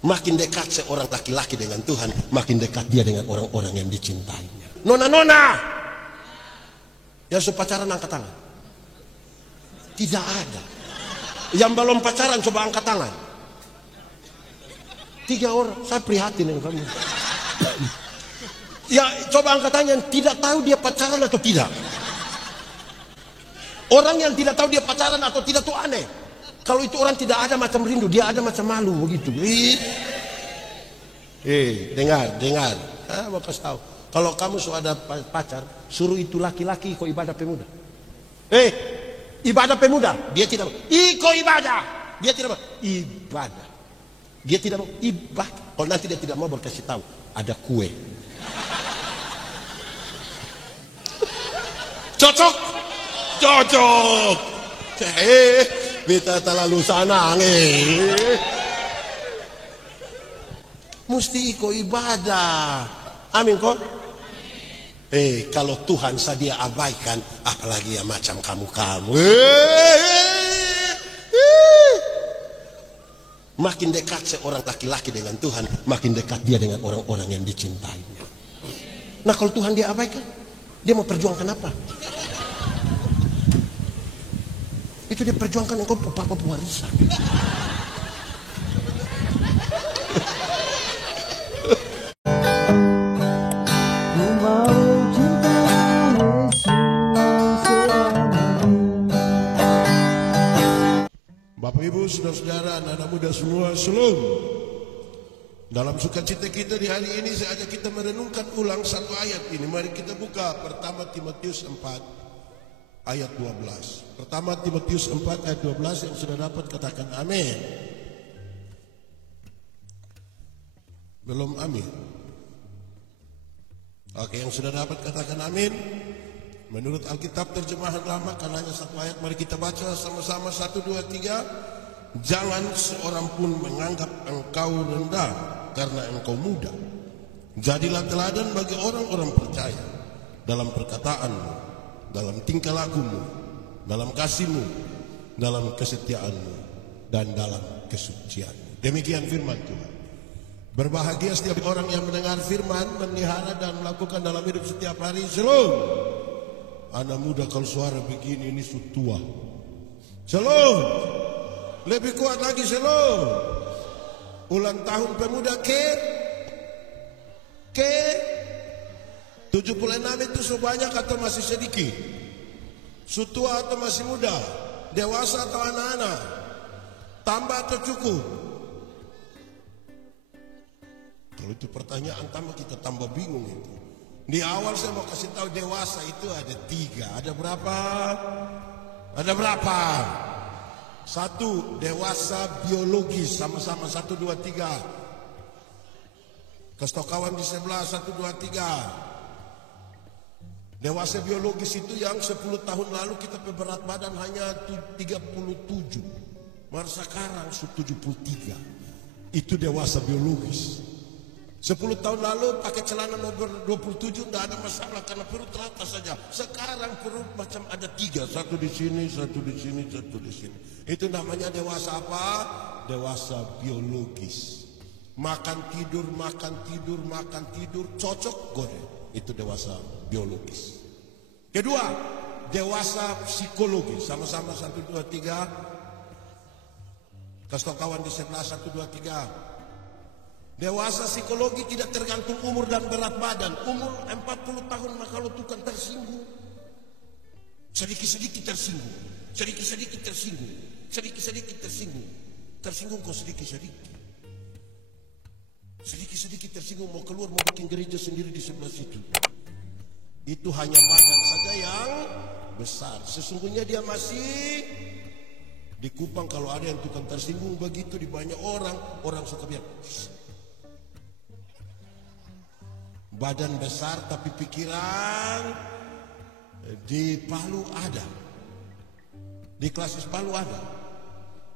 Makin dekat seorang laki-laki dengan Tuhan, makin dekat dia dengan orang-orang yang dicintainya. Nona-nona yang sudah pacaran angkat tangan. Tidak ada. Yang belum pacaran coba angkat tangan. 3 orang. Saya prihatin dengan kamu. Ya coba angkat tangan yang tidak tahu dia pacaran atau tidak. Orang yang tidak tahu dia pacaran atau tidak tuh aneh. Kalau itu orang tidak ada macam rindu, dia ada macam malu begitu. Dengar. Bapak tahu. Kalau kamu sudah ada pacar, suruh itu laki-laki ikut ibadah pemuda. Ibadah pemuda, dia tidak mau. Ikut ibadah, dia tidak mau. Ibadah, dia tidak mau. Ibadah. Kalau nanti dia tidak mau, berkasih tahu ada kue. Cocok. Beta terlalu sana mesti ikut ibadah. Amin kok. Kalau Tuhan saja abaikan, apalagi yang macam kamu. Makin dekat seorang laki-laki dengan Tuhan, makin dekat dia dengan orang-orang yang dicintainya. Nah kalau Tuhan dia abaikan, dia mau perjuangkan apa? Itu dia perjuangkan engkau papa warisan. Bapak Ibu, saudara-saudara, anak-anak muda semua, shalom. Dalam sukacita kita di hari ini, saya ajak kita merenungkan ulang satu ayat ini. Mari kita buka pertama Timotius 4. Ayat 12. Pertama Timotius 4 ayat 12 yang sudah dapat katakan amin. Belum amin. Oke, yang sudah dapat katakan amin. Menurut Alkitab terjemahan lama, karena hanya satu ayat, mari kita baca sama-sama 1, 2, 3. Jangan seorang pun menganggap engkau rendah karena engkau muda. Jadilah teladan bagi orang-orang percaya dalam perkataanmu, dalam tingkah lakumu, dalam kasihmu, dalam kesetiaanmu, dan dalam kesucianmu. Demikian firman Tuhan. Berbahagia setiap orang yang mendengar firman, melihara dan melakukan dalam hidup setiap hari. Shalom. Anak muda kalau suara begini ini sudah tua. Shalom. Lebih kuat lagi shalom. Ulang tahun pemuda ke 76 itu sebanyak atau masih sedikit? Sutua atau masih muda? Dewasa atau anak-anak? Tambah atau cukup? Kalau itu pertanyaan tambah, kita tambah bingung itu. Di awal saya mau kasih tahu dewasa itu ada 3. Ada berapa? Ada berapa? 1, dewasa biologis. Sama-sama 1, 2, 3. Kasih tahu kawan di sebelah 1, 2, 3. Dewasa biologis itu yang 10 tahun lalu kita berat badan hanya 37. Mari sekarang 73. Itu dewasa biologis. 10 tahun lalu pakai celana nomor 27 tidak ada masalah karena perut rata saja. Sekarang perut macam ada 3, 1 di sini, 1 di sini, 1 di sini. Itu namanya dewasa apa? Dewasa biologis. Makan tidur, cocok goreng. Itu dewasa biologis. Kedua, dewasa psikologis. Sama-sama 1, 2, 3. Kasih kawan di sebelah 1, 2, 3. Dewasa psikologi tidak tergantung umur dan berat badan. Umur 40 tahun maka kalau tukang tersinggung, sedikit-sedikit tersinggung, sedikit-sedikit tersinggung, sedikit-sedikit tersinggung, tersinggung kok sedikit-sedikit. Sedikit-sedikit tersinggung, mau keluar mau bikin gereja sendiri di sebelah situ. Itu hanya badan saja yang besar. Sesungguhnya dia masih di Kupang. Kalau ada yang tukang tersinggung begitu di banyak orang, orang suka bilang badan besar tapi pikiran. Di Palu ada, di Klasis Palu ada.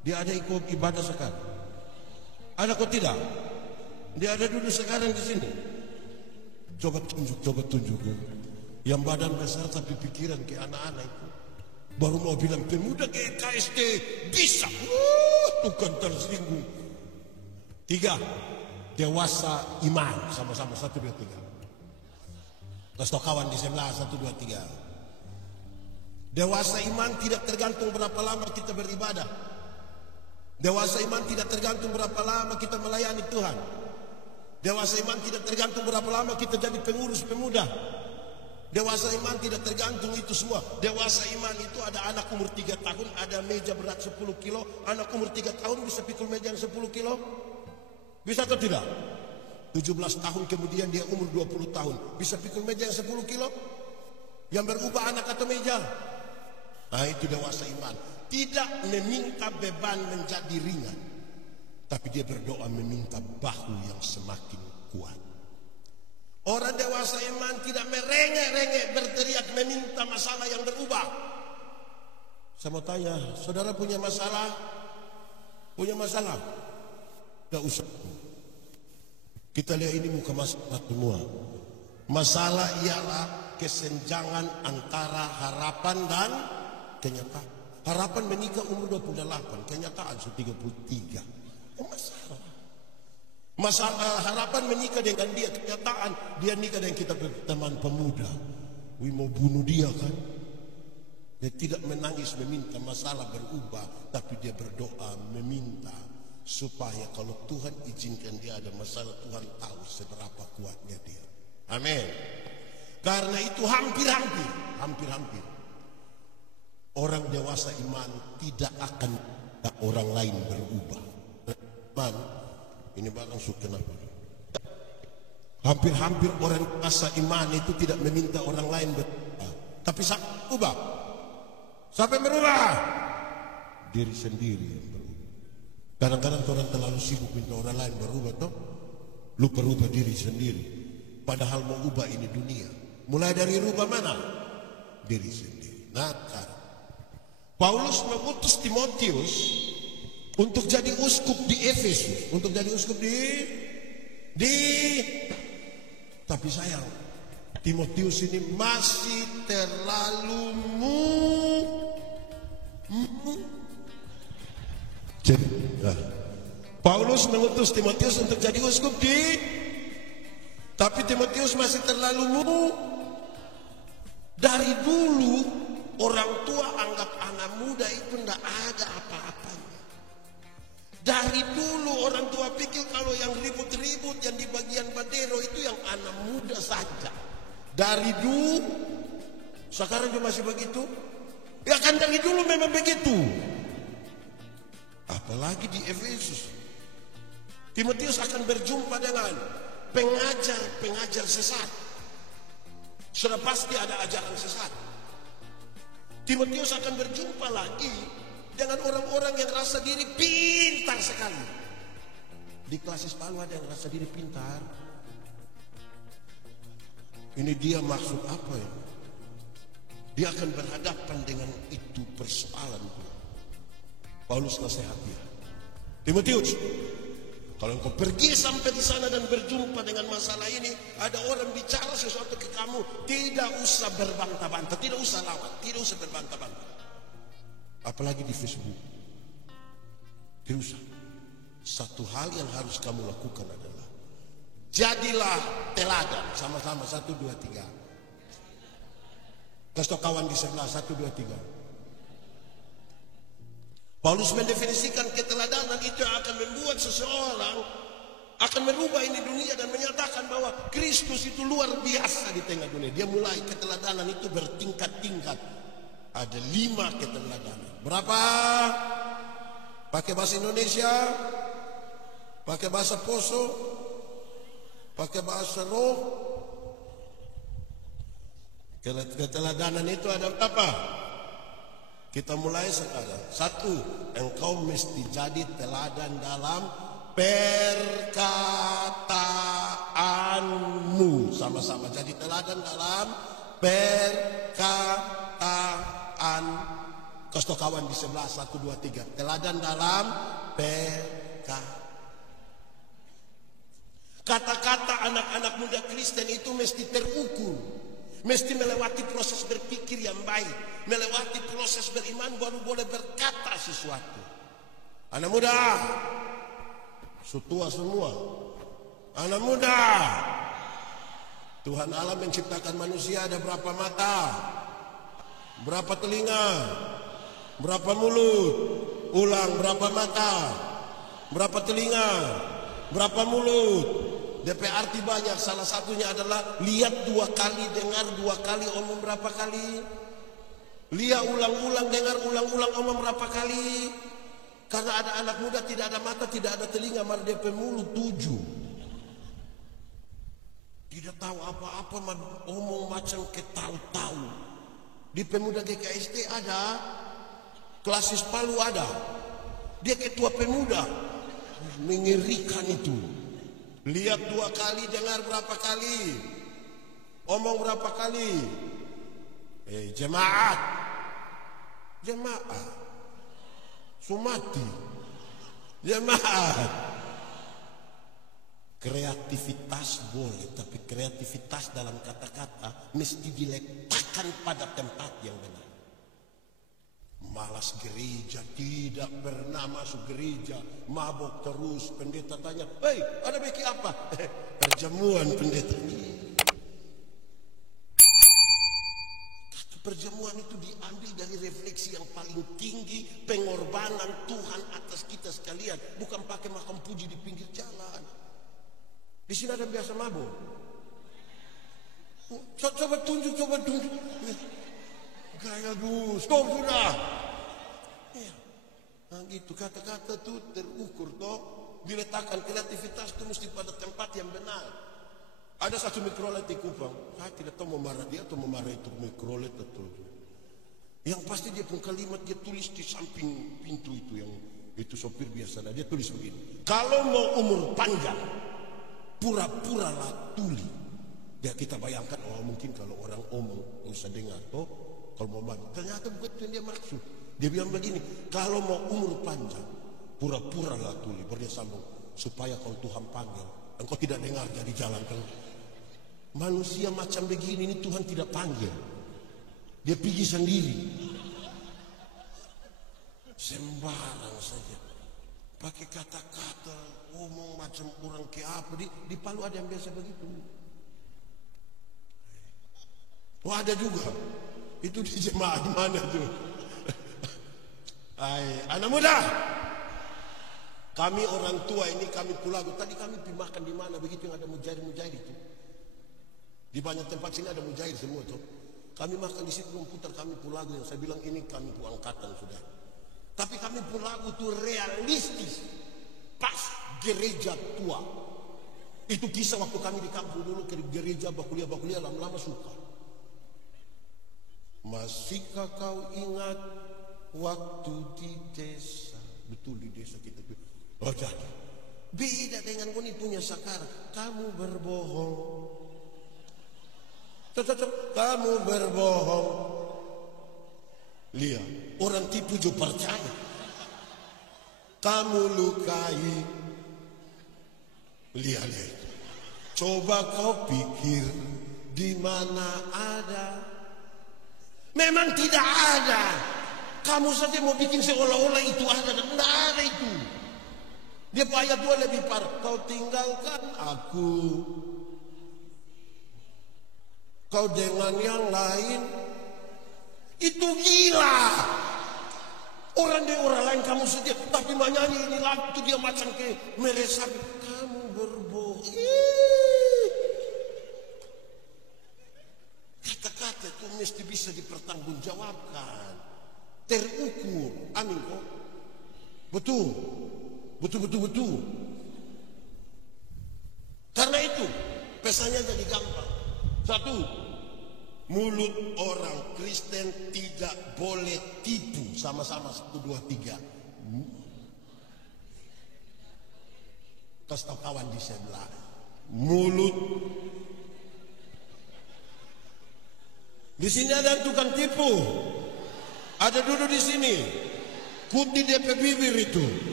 Dia ada ikut ibadah sekarang. Ada kok tidak? Dia ada dulu sekarang di sini. Coba tunjuk. Yang badan besar tapi pikiran ke anak-anak itu. Baru mau bilang pemuda ke KST bisa. Tukang tersinggung. Tiga, dewasa iman. Sama-sama, 1, 2, 3. Kasih tau kawan di sebelah, 1, 2, 3. Dewasa iman tidak tergantung berapa lama kita beribadah. Dewasa iman tidak tergantung berapa lama kita melayani Tuhan. Dewasa iman tidak tergantung berapa lama kita jadi pengurus pemuda. Dewasa iman tidak tergantung itu semua. Dewasa iman itu ada anak umur 3 tahun, ada meja berat 10 kilo. Anak umur 3 tahun bisa pikul meja yang 10 kilo? Bisa atau tidak? 17 tahun kemudian dia umur 20 tahun. Bisa pikul meja yang 10 kilo? Yang berubah anak atau meja? Nah, itu dewasa iman. Tidak meminta beban menjadi ringan, tapi dia berdoa meminta bahu yang semakin kuat. Orang dewasa iman tidak merengek-rengek berteriak meminta masalah yang berubah. Saya mau tanya, saudara punya masalah? Punya masalah? Tidak usah. Kita lihat ini muka masalah semua. Masalah ialah kesenjangan antara harapan dan kenyataan. Harapan menikah umur 28, kenyataan sudah 33. Masalah. Masalah harapan menikah dengan dia, kenyataan dia nikah dengan kita teman pemuda. Wih, mau bunuh dia kan? Dia tidak menangis meminta masalah berubah, tapi dia berdoa meminta supaya kalau Tuhan izinkan dia ada masalah, Tuhan tahu seberapa kuatnya dia. Amin. Karena itu hampir orang dewasa iman tidak akan orang lain berubah. Iman ini barang suka kenapa? Hampir orang dewasa iman itu tidak meminta orang lain berubah, tapi berubah. Siapa yang berubah? Diri sendiri yang berubah. Kadang-kadang orang terlalu sibuk minta orang lain berubah, toh lupa rubah diri sendiri. Padahal mau ubah ini dunia. Mulai dari rubah mana? Diri sendiri. Nah, Paulus mengutus Timotius untuk jadi uskup di Efesus, untuk jadi uskup tapi sayang, Timotius ini masih terlalu Paulus mengutus Timotius untuk jadi uskup tapi Timotius masih terlalu dari dulu orang tua anggap anak muda itu tidak ada apa-apanya. Dari dulu orang tua pikir kalau yang ribut-ribut yang di bagian badero itu yang anak muda saja. Dari dulu, sekarang juga masih begitu. Ya kan dari dulu memang begitu. Apalagi di Efesus. Timotius akan berjumpa dengan pengajar sesat. Sudah pasti ada ajaran sesat. Timotius akan berjumpa lagi dengan orang-orang yang rasa diri pintar sekali. Di kelas Palu ada yang rasa diri pintar. Ini dia maksud apa ya? Dia akan berhadapan dengan itu persoalan. Paulus nasihat dia. Timotius, kalau engkau pergi sampai di sana dan berjumpa dengan masalah ini, ada orang bicara sesuatu ke kamu, tidak usah berbantah-bantah, tidak usah lawan, tidak usah berbantah-bantah. Apalagi di Facebook. Tidak usah. Satu hal yang harus kamu lakukan adalah jadilah teladan. Sama-sama, 1, 2, 3. Kasih tau kawan di sebelah, 1, 2, 3. Paulus mendefinisikan keteladanan itu yang akan membuat seseorang akan merubah ini dunia dan menyatakan bahwa Kristus itu luar biasa di tengah dunia. Dia mulai keteladanan itu bertingkat-tingkat. Ada 5 keteladanan. Berapa? Pakai bahasa Indonesia, pakai bahasa Poso, pakai bahasa roh. Keteladanan itu ada apa? Kita mulai sekarang. 1, engkau mesti jadi teladan dalam perkataanmu. Sama-sama jadi teladan dalam perkataan. Kasih kawan di sebelah, 1, 2, 3. Teladan dalam kata-kata anak-anak muda Kristen itu mesti terukur. Mesti melewati proses berpikir yang baik, melewati proses beriman baru boleh berkata sesuatu. Anak muda, Sutua semua. Anak muda, Tuhan Allah menciptakan manusia ada berapa mata, berapa telinga, berapa mulut. Ulang, berapa mata, berapa telinga, berapa mulut. DP arti banyak. Salah satunya adalah lihat 2 kali, dengar 2 kali, omong berapa kali. Lihat ulang-ulang, dengar ulang-ulang, omong berapa kali. Karena ada anak muda tidak ada mata, tidak ada telinga, malah DP mulut 7. Tidak tahu apa-apa, omong macam ketahu-tahu. Di pemuda GKST ada, Klasis Palu ada. Dia ketua pemuda. Mengerikan itu. Lihat 2 kali, dengar berapa kali, omong berapa kali. Jemaat. Sumati. Jemaat. Kreativitas boleh, tapi kreativitas dalam kata-kata mesti diletakkan pada tempat yang benar. Malas gereja, tidak pernah masuk gereja, mabok terus. Pendeta tanya, "Hei, ada beki apa?" Perjamuan pendeta. Perjamuan itu diambil dari refleksi yang paling tinggi, pengorbanan Tuhan atas kita sekalian, bukan pakai makam puji di pinggir jalan. Di sini ada biasa mabok. Coba tunjuk. Gaya stop sudah. Ya. Nah gitu, kata-kata tuh terukur toh, diletakkan. Kreativitas itu mesti pada tempat yang benar. Ada satu mikrolet di Kupang, saya tidak tahu memarah dia atau memarah itu mikrolet atau yang pasti dia pun kalimat dia tulis di samping pintu itu, yang itu sopir biasa, dia tulis begini: kalau mau umur panjang, pura-puralah tuli. Ya kita bayangkan, oh mungkin kalau orang omong nggak usah dengar toh. Kalau mau mati, ternyata bukan itu yang dia maksud. Dia bilang begini, kalau mau umur panjang, pura-puralah tuli. Baru dia sambung, supaya kalau Tuhan panggil, engkau tidak dengar jadi jalan. Manusia macam begini ini Tuhan tidak panggil, dia pergi sendiri. Sembarang saja, pakai kata-kata, ngomong macam orang ke apa. Di Palu ada yang biasa begitu. Oh ada juga. Itu di jemaah mana tuh? Anak muda, kami orang tua ini, kami Pulagu. Tadi kami makan di mana begitu yang ada mujair itu. Di banyak tempat sini ada mujair semua tuh. Kami makan di situ putar, kami Pulagu yang saya bilang ini kami tuh angkatan sudah. Tapi kami Pulagu tuh realistis. Pas gereja tua. Itu kisah waktu kami di kampung dulu ke gereja bakuliah lama-lama suka. Masihkah kau ingat waktu di desa? Betul di desa kita tuh. Oh jadi beda dengan kau punya sekarang. Kamu berbohong. Kamu berbohong. Lihat, orang tipu juga percaya. Kamu lukai. Lihat. Coba kau pikir di mana ada. Memang tidak ada. Kamu saja mau bikin seolah-olah itu ada, dan tidak ada itu. Dia ayat 2 lebih parah. Kau tinggalkan aku, kau dengan yang lain. Itu gila. Orang lain kamu saja, tapi menyanyi ini lagu itu dia macam ke meresap. Kamu berbohong. Kata-kata itu mesti bisa dipertanggungjawabkan, terukur. Amin kok. Betul. Karena itu pesannya jadi gampang. 1, mulut orang Kristen tidak boleh tipu. Sama-sama 1, 2, 3. Kasih tahu kawan di sebelah. Mulut. Di sini ada tukang tipu. Ada duduk di sini. Putih DP bibir itu.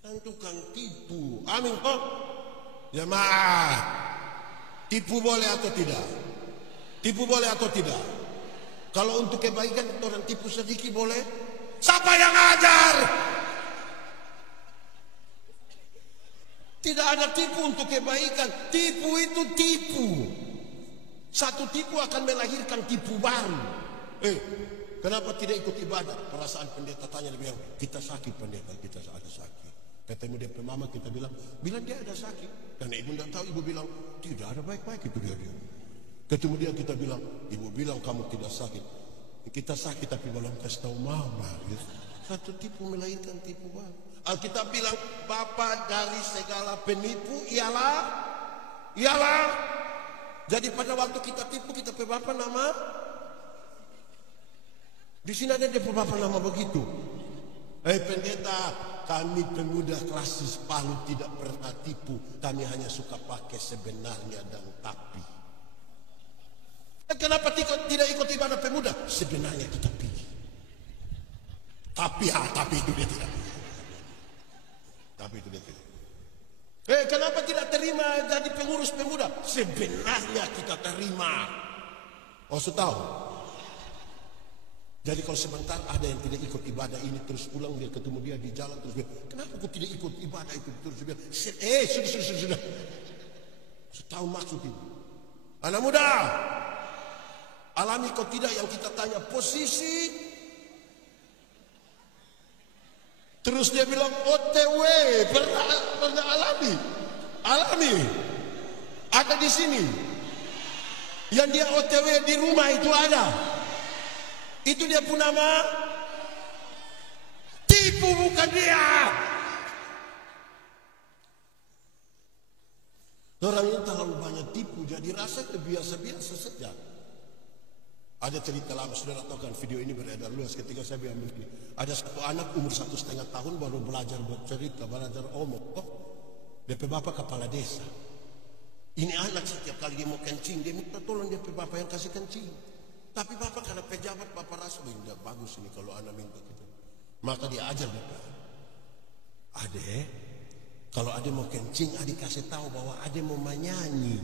Dan tukang tipu. Amin kok. Jemaah. Tipu boleh atau tidak? Tipu boleh atau tidak? Kalau untuk kebaikan orang tipu sedikit boleh. Siapa yang ajar? Tidak ada tipu untuk kebaikan. Tipu itu tipu. Satu tipu akan melahirkan tipu baru. Kenapa tidak ikut ibadah? Perasaan pendeta tanya, dia bilang, kita sakit pendeta, kita ada sakit. Ketemu dia mama, kita bilang dia ada sakit. Karena ibu tidak tahu, ibu bilang, tidak ada baik-baik itu dia. Ketemu dia, kita bilang, ibu bilang kamu tidak sakit. Kita sakit tapi belum kasih tahu mama. Satu tipu melahirkan tipu baru. Alkitab bilang, bapa dari segala penipu ialah. Jadi pada waktu kita tipu, kita pe bapa nama. Di sini ada dia pe bapa nama begitu. Pendeta, kami pemuda klasis Palu tidak pernah tipu. Kami hanya suka pakai sebenarnya dan tapi. Kenapa tidak ikut ibadah pemuda? Sebenarnya kita pilih. Tapi itu dia tidak. Tapi itu dia tidak. Kenapa tidak terima jadi pengurus pemuda? Sebenarnya kita terima. Sudah tahu? Jadi kalau sebentar ada yang tidak ikut ibadah ini terus pulang, dia ketemu dia di jalan terus bilang, kenapa kau tidak ikut ibadah itu? Terus dia bilang, sudah. Tahu maksud itu. Anak muda, alami kau tidak yang kita tanya posisi. Terus dia bilang OTW, pernah alami. Ada di sini. Yang dia OTW di rumah itu ada. Itu dia pun nama. Tipu bukan dia. Orang ini terlalu banyak tipu, jadi rasa biasa-biasa saja. Ada cerita lama, saudara tahu kan, video ini beredar luas ketika saya bilang begini. Ada satu anak umur 1,5 tahun baru belajar bercerita, belajar omong. DP bapak kepala desa. Ini anak setiap kali dia mau kencing, dia minta tolong DP bapak yang kasih kencing. Tapi bapak karena pejabat, bapak rasa tidak bagus ini kalau anak minta gitu. Maka dia ajar bapak. Adek, kalau adek mau kencing, adek kasih tahu bahwa adek mau menyanyi.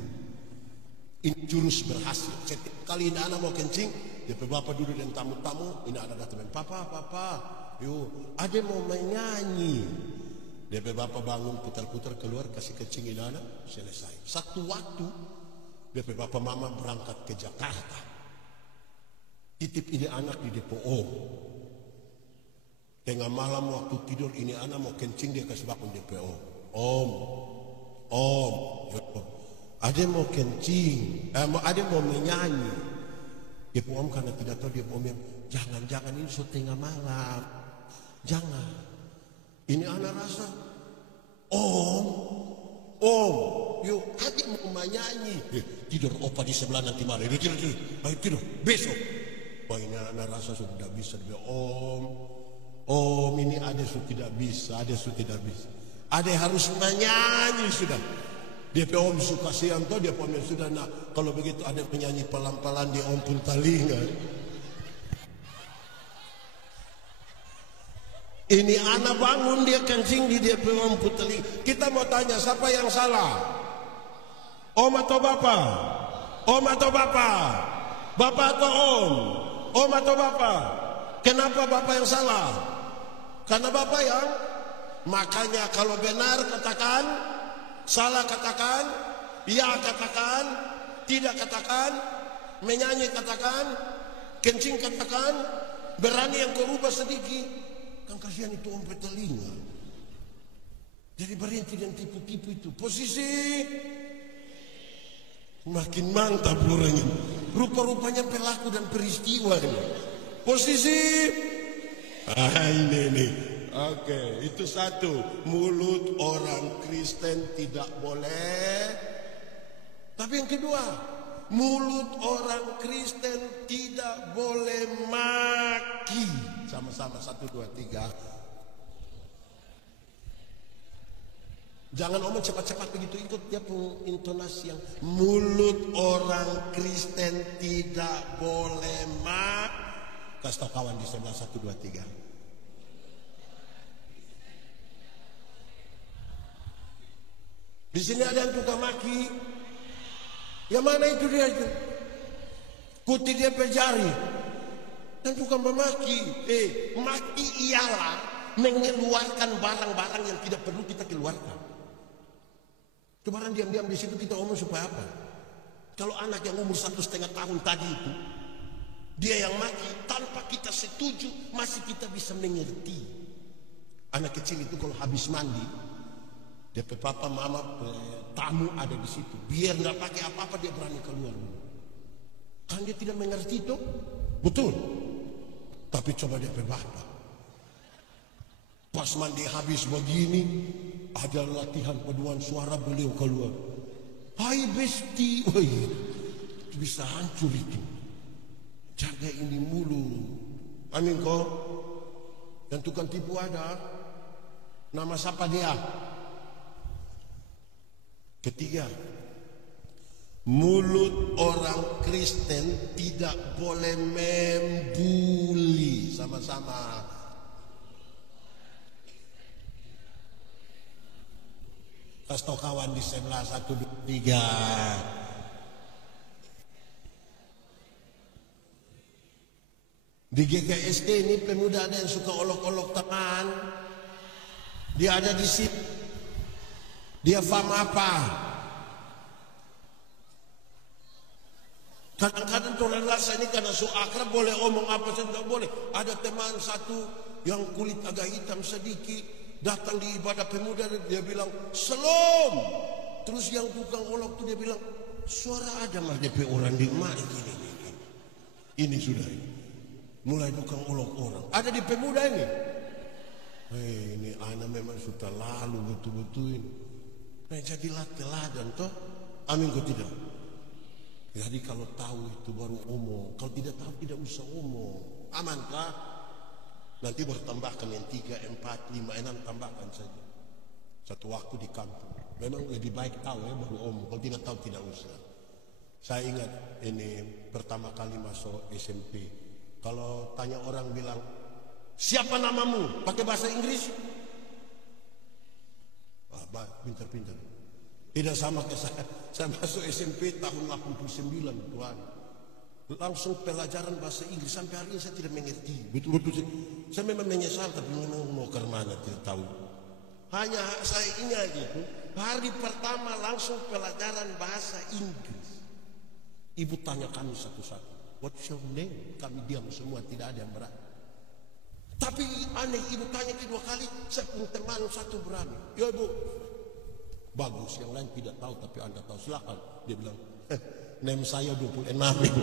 Ini jurus berhasil. Setiap kali ini anak mau kencing, dia bapak duduk dan tamu-tamu, ini ada datang, papa, yuk, ada mau menyanyi. Dia bapak bangun, putar-putar keluar, kasih kencing ini anak, selesai. Satu waktu, dia bapak mama berangkat ke Jakarta. Titip ini anak di depo om. Tengah malam waktu tidur ini anak mau kencing, dia kasih bangun depo om. Ada mau kencing, ada mau menyanyi. Dia om karena tidak tahu, dia om yang jangan ini sudah tengah malam, jangan. Ini anak rasa, om, yuk, adik mau menyanyi. Tidur opa di sebelah nanti malam. Tidur, besok. Wah ini anak rasa sudah tidak bisa. Dia om ini ada sudah tidak bisa, Ada harus menyanyi sudah. Dia om suka siang tuh, dia om yang sudah nak. Kalau begitu ada penyanyi pelan-pelan di om pun telinga. Ini anak bangun dia kencing di dia om pun telinga. Kita mau tanya siapa yang salah? Om atau bapak? Om atau bapak? Bapak atau om? Om atau bapak? Kenapa bapak yang salah? Karena bapak yang. Makanya kalau benar katakan. Salah katakan, ya katakan, tidak katakan, menyanyi katakan, kencing katakan, berani yang kau rubah sedikit. Kan kasihan itu om telinga. Jadi berhenti dan tipu-tipu itu. Posisi makin mantap orang ini. Rupa-rupanya pelaku dan peristiwa ini. Posisi ini. Oke, itu satu. Mulut orang Kristen tidak boleh. Tapi yang kedua, mulut orang Kristen tidak boleh maki. Sama-sama, 1, 2, 3. Jangan omong cepat-cepat begitu, ikut dia pun intonasi yang mulut orang Kristen tidak boleh maki. Kasih tau kawan di sebelah, 1, 2, 3. Di sini ada yang tukang maki. Yang mana itu dia itu? Kuti dia pejari. Dan bukan memaki. Maki ialah mengeluarkan barang-barang yang tidak perlu kita keluarkan. Coba diam-diam di situ kita omong supaya apa? Kalau anak yang umur 1,5 tahun tadi itu, dia yang maki tanpa kita setuju, masih kita bisa mengerti. Anak kecil itu kalau habis mandi, dia papa, mama, tamu ada di situ. Biar nggak pakai apa-apa dia berani keluar. Kan dia tidak mengerti itu, betul. Tapi coba dia bapak, pas mandi habis begini, ada latihan paduan suara beliau keluar. Hai besti, itu bisa hancur itu. Jaga ini mulu. Amin kok. Dan tukang tipu ada. Nama siapa dia? Ketiga, mulut orang Kristen tidak boleh membuli. Sama-sama. Kasih tau kawan di sebelah 1, 2, 3. Di GKSD ini pemuda ada yang suka olok-olok teman. Dia ada di situ. Dia paham apa? Kadang-kadang orang rasa ini karena so akrab boleh omong apa saja, tidak boleh. Ada teman satu yang kulit agak hitam sedikit datang di ibadah pemuda, dia bilang Shalom. Terus yang tukang olok itu dia bilang suara ada mah DP orang di emak ini sudah mulai tukang olok orang ada di pemuda ini. Ini anak memang sudah lalu betul-betul ini. Jadilah teladan toh. Amin kok tidak? Jadi kalau tahu itu baru omong, kalau tidak tahu tidak usah omong. Amankah? Nanti bertambahkan yang 3, 4, 5, 6 tambahkan saja. Satu waktu di kampung. Memang lebih baik tahu ya baru omong. Kalau tidak tahu tidak usah. Saya ingat ini pertama kali masuk SMP. Kalau tanya orang bilang, siapa namamu? Pakai bahasa Inggris? Pintar-pintar. Tidak sama ke saya. Saya masuk SMP tahun 89 Tuhan. Langsung pelajaran bahasa Inggris sampai hari ini saya tidak mengerti. Betul-betul saya memang menyesal tapi memang mau ke mana tidak tahu. Hanya saya ingat itu hari pertama langsung pelajaran bahasa Inggris. Ibu tanya kami satu-satu, what's your name? Kami diam semua, tidak ada yang berani. Tapi aneh, ibu tanya kedua kali, saya punya teman satu berani. Ya ibu, bagus, yang lain tidak tahu tapi anda tahu, silakan. Dia bilang, name saya 26 ibu.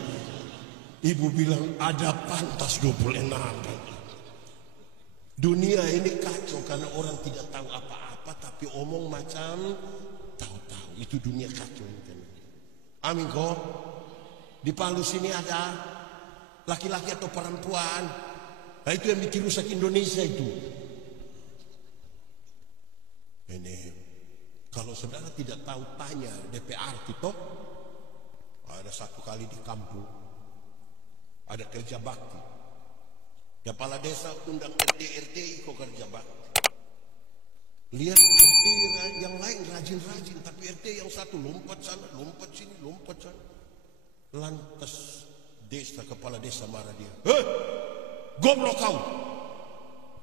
Ibu bilang ada pantas 26. Dunia ini kacau karena orang tidak tahu apa-apa tapi omong macam tahu-tahu. Itu dunia kacau ini. Amin kok. Di Palu sini ada laki-laki atau perempuan. Nah itu yang bikin rusak Indonesia itu. Ini kalau saudara tidak tahu tanya DPR kita. Ada satu kali di kampung ada kerja bakti. Kepala desa undang RT ikut kerja bakti. Lihat RT yang lain rajin-rajin, tapi RT yang satu lompat sana, lompat sini, lompat sana. Lantas desa kepala desa marah dia. Goblok kau.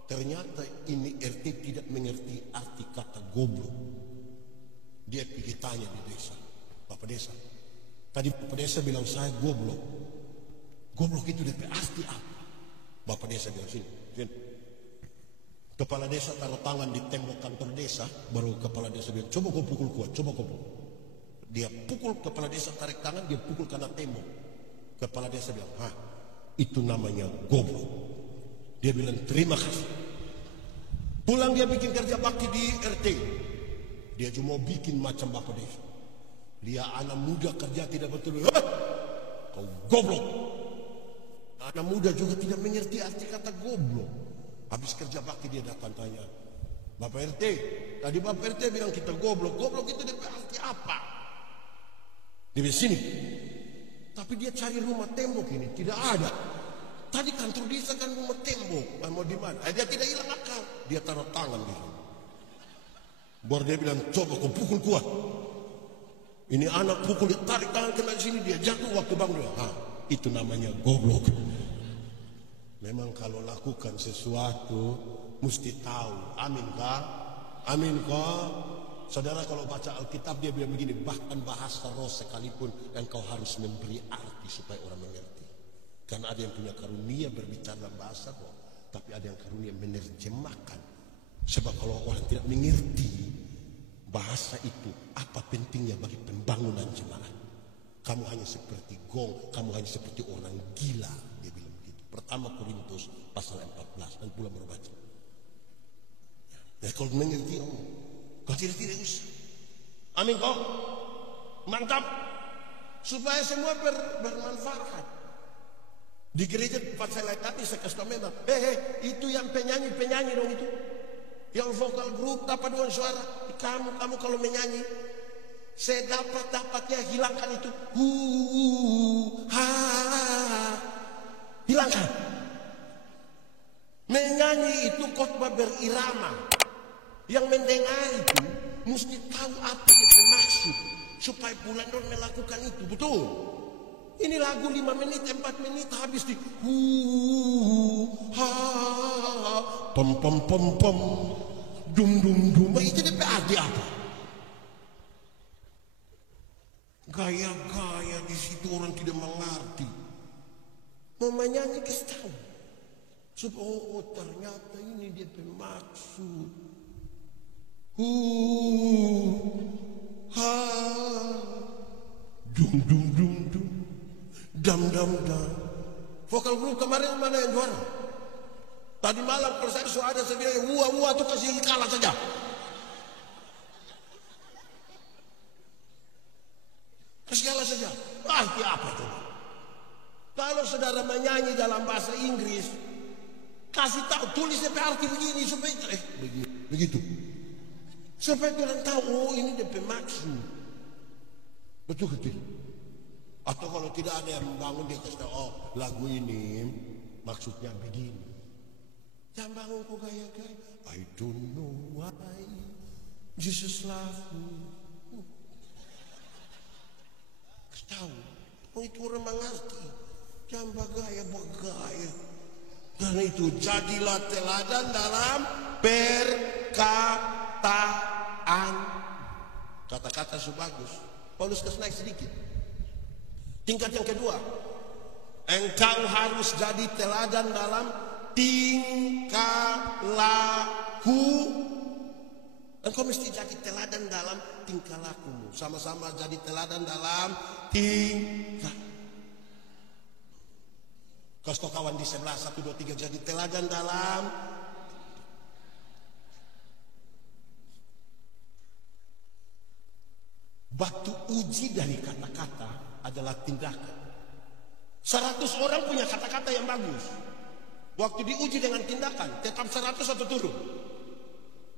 Ternyata ini RT tidak mengerti arti kata goblok. Dia pergi tanya di desa, Bapak desa. Tadi Bapak desa bilang saya goblok. Goblok itu DP arti apa? Bapak desa bilang sini. Kepala desa taruh tangan di tembok kantor desa, baru kepala desa bilang coba kau pukul kuat, coba kau pukul. Dia pukul, kepala desa tarik tangan, dia pukul karena tembok. Kepala desa bilang, itu namanya goblok. Dia bilang terima kasih. Pulang dia bikin kerja bakti di RT. Dia cuma bikin macam Bapak desa. Dia anak muda kerja tidak betul. Kau goblok. Anak muda juga tidak mengerti arti kata goblok. Habis kerja bakti dia datang tanya, Bapak RT, tadi Bapak RT bilang kita goblok. Goblok itu arti apa? Dia bilang sini. Tapi dia cari rumah tembok ini tidak ada. Tadi kantor desa kan rumah tembok. Mau di mana? Dia tidak hilang akal. Dia taruh tangan di sini. Baru dia bilang coba kau pukul kuat. Ini anak pukul, dia tarik tangan kena di sini, dia jatuh waktu bangun. Itu namanya goblok. Memang kalau lakukan sesuatu mesti tahu. Amin kah? Amin kah? Saudara kalau baca Alkitab dia bilang begini, bahkan bahasa roh sekalipun engkau harus memberi arti supaya orang mengerti. Karena ada yang punya karunia berbicara dalam bahasa roh, tapi ada yang karunia menerjemahkan. Sebab kalau orang tidak mengerti bahasa itu, apa pentingnya bagi pembangunan jemaat? Kamu hanya seperti gong, kamu hanya seperti orang gila, dia bilang begitu. Pertama Korintus pasal 14, dan pula berbaca. Ya, kalau mengerti, kalau tidak usah. Amin kok? Mantap. Supaya semua bermanfaat. Di gereja tempat saya layani, saya kasih tau memang, itu yang penyanyi dong itu. Yang vokal grup dapat 2 suara. Kamu kalau menyanyi, saya dapatnya hilangkan itu. Hilangkan. Menyanyi itu khotbah berirama. Yang mendengar itu mesti tahu apa dia bermaksud supaya bulan orang melakukan itu. Betul. Ini lagu 5 menit, 4 menit habis di pom pom pom pom dum dum dum. Itu dia ada apa? Gaya-gaya di situ orang tidak mengerti. Mau menyanyi kasih tahu. Supaya ternyata ini dia bermaksud. Dum dum dum dum dam dam dam. Vokal grup kemarin mana yang juara? Tadi malam kalau saya sudah ada, saya bilang wah tuh kasih kalah saja. Kasih kalah saja. Arti apa tuh? Kalau saudara menyanyi dalam bahasa Inggris, kasih tahu, tulis arti begini supaya begitu. Supaya orang tahu, ini dia bermaksud. Betul ke tidak? Atau kalau tidak ada yang membangun, dia kasih tahu, lagu ini maksudnya begini. Jangan bangun kok gaya-gaya. I don't know why Jesus love me. Kasih tahu, itu orang mengerti. Jangan bagaya. Karena itu jadilah teladan dalam perkataan. Kata-kata bagus. Paulus kasih naik sedikit. Tingkat yang kedua, engkau harus jadi teladan dalam tingkah laku. Engkau mesti jadi teladan dalam tingkah lakumu. Sama-sama jadi teladan dalam tingkah. Kasih kawan di sebelah 1, 2, 3 jadi teladan dalam. Batu uji dari kata-kata adalah tindakan. 100 orang punya kata-kata yang bagus. Waktu diuji dengan tindakan, tetap 100 atau turun?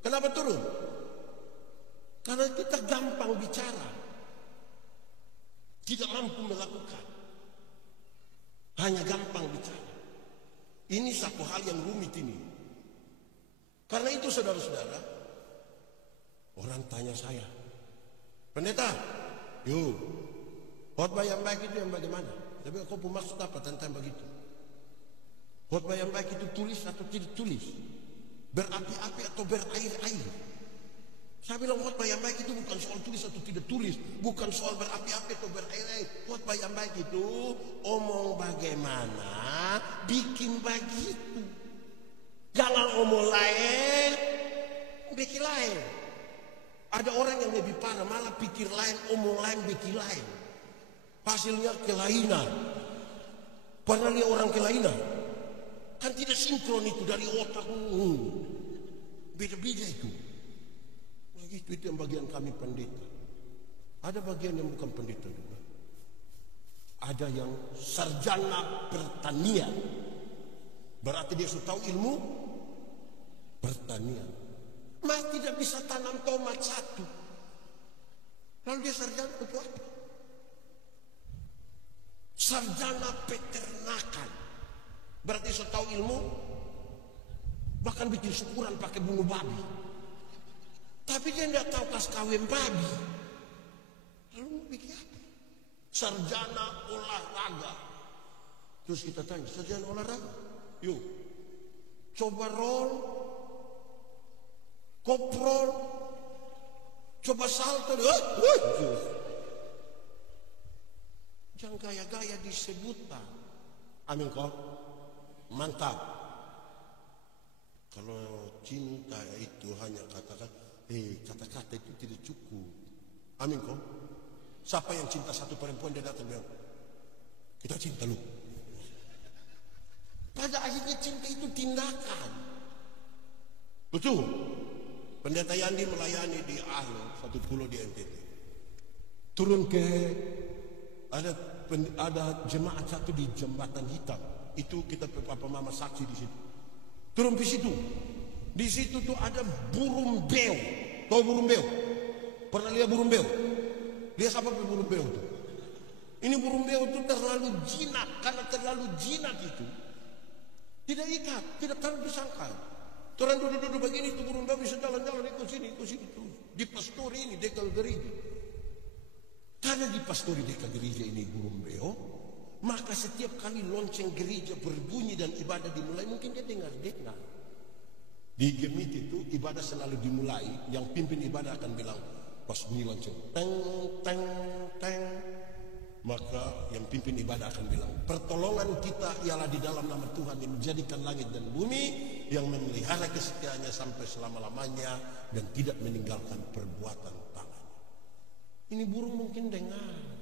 Kenapa turun? Karena kita gampang bicara, tidak mampu melakukan. Hanya gampang bicara. Ini satu hal yang rumit ini. Karena itu saudara-saudara, orang tanya saya, pendeta, yuk, khotbah yang baik itu yang bagaimana? Tapi kau pun maksud apa tentang begitu? Khotbah yang baik itu tulis atau tidak tulis? Berapi-api atau berair-air? Saya bilang khotbah yang baik itu bukan soal tulis atau tidak tulis, bukan soal berapi-api atau berair-air. Khotbah yang baik itu omong bagaimana, bikin begitu. Jangan omong lain, bikin lain. Ada orang yang lebih parah, malah pikir lain, omong lain, bikin lain. Hasilnya kelainan. Pernah lihat orang kelainan? Kan tidak sinkron itu dari otak. Beda-beda itu. Itu yang bagian kami pendeta. Ada bagian yang bukan pendeta juga. Ada yang sarjana pertanian. Berarti dia sudah tahu ilmu pertanian. Mas tidak bisa tanam tomat 1. Lalu dia sarjana untuk apa? Sarjana peternakan. Berarti sudah tahu ilmu. Bahkan bikin syukuran pakai bulu babi. Tapi dia tidak tahu kas kawin babi. Lalu mau bikin apa? Sarjana olahraga. Terus kita tanya, sarjana olahraga? Yuk, coba roll, koprol, coba salto. Jangan gaya-gaya disebutkan. Amin kok. Mantap. Kalau cinta itu hanya kata-kata, kata-kata itu tidak cukup. Amin kok. Siapa yang cinta satu perempuan dia datang bilang, kita cinta lu. Pada akhirnya cinta itu tindakan. Betul. Pendeta Yandi melayani di Ahlo, satu pulau di NTT. Turun ke ada jemaat satu di Jembatan Hitam. Itu kita papa mama saksi di situ. Turun ke situ. Di situ tuh ada burung beo. Tahu burung beo? Pernah lihat burung beo? Lihat apa burung beo itu? Ini burung beo itu terlalu jinak. Karena terlalu jinak itu tidak ikat, tidak terlalu disangkal. Orang duduk-duduk begini itu burung beo bisa jalan-jalan ikut sini terus. Di pastori ini dekal gereja. Karena di pastori dekal gereja ini burung beo, maka setiap kali lonceng gereja berbunyi dan ibadah dimulai, mungkin dia dengar. Di gemit itu ibadah selalu dimulai, yang pimpin ibadah akan bilang pas bunyi lonceng, teng teng teng, maka yang pimpin ibadah akan bilang, pertolongan kita ialah di dalam nama Tuhan yang menjadikan langit dan bumi, yang memelihara kesetiaannya sampai selama-lamanya dan tidak meninggalkan perbuatan tangan. Ini burung mungkin dengar.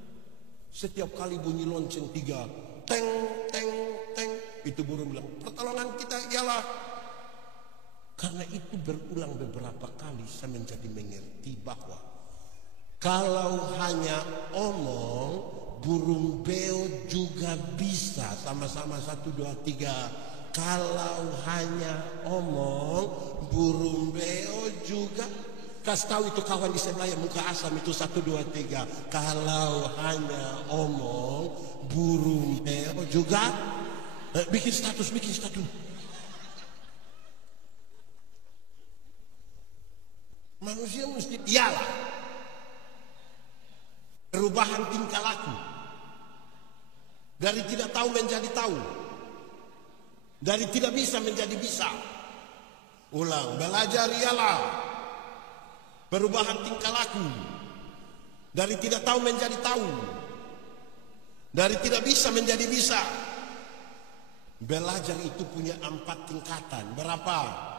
Setiap kali bunyi lonceng 3, teng teng teng, itu burung bilang, pertolongan kita ialah. Karena itu berulang beberapa kali saya menjadi mengerti bahwa kalau hanya omong, burung beo juga bisa. Sama-sama 1, 2, 3. Kalau hanya omong, burung beo juga. Kasih tahu itu kawan di sebelah yang muka asam itu 1, 2, 3. Kalau hanya omong, burung beo juga. Bikin status. Manusia mesti ialah perubahan tingkah laku. Dari tidak tahu menjadi tahu. Dari tidak bisa menjadi bisa. Ulang, belajar ialah perubahan tingkah laku. Dari tidak tahu menjadi tahu. Dari tidak bisa menjadi bisa. Belajar itu punya 4 tingkatan. Berapa?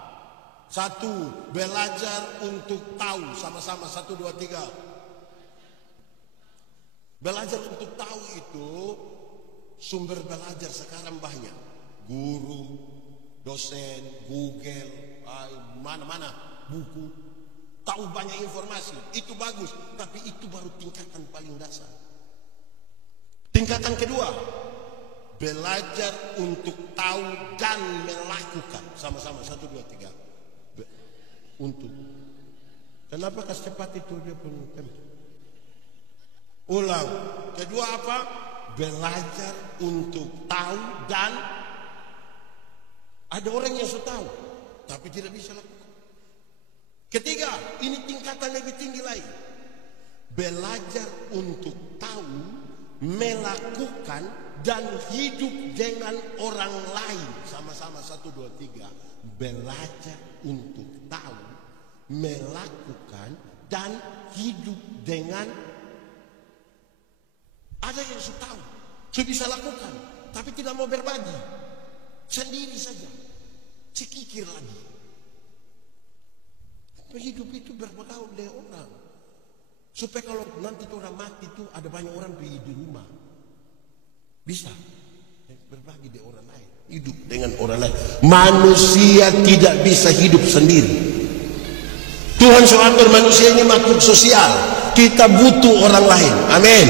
1, belajar untuk tahu. Sama-sama 1, 2, 3. Belajar untuk tahu itu sumber belajar sekarang banyak. Guru, dosen, Google, mana-mana, buku. Tahu banyak informasi, itu bagus. Tapi itu baru tingkatan paling dasar. Tingkatan kedua, belajar untuk tahu dan melakukan. Sama-sama 1, 2, 3. Untuk. Kenapa kasih cepat itu dia pun tempo. Ulang. Kedua apa? Belajar untuk tahu dan ada orang yang sudah tahu tapi tidak bisa lakukan. Ketiga, ini tingkatan lebih tinggi lagi. Belajar untuk tahu, melakukan dan hidup dengan orang lain. Sama-sama 1, 2, 3. Belajar untuk tahu, melakukan dan hidup dengan. Ada yang sudah tahu, sudah bisa lakukan, tapi tidak mau berbagi, sendiri saja, sekikir lagi. Hidup itu bergaul dengan orang, supaya kalau nanti orang mati itu ada banyak orang pergi di rumah, bisa berbagi dengan orang lain, hidup dengan orang lain. Manusia tidak bisa hidup sendiri. Tuhan SWT manusia ini makhluk sosial, kita butuh orang lain. Amin.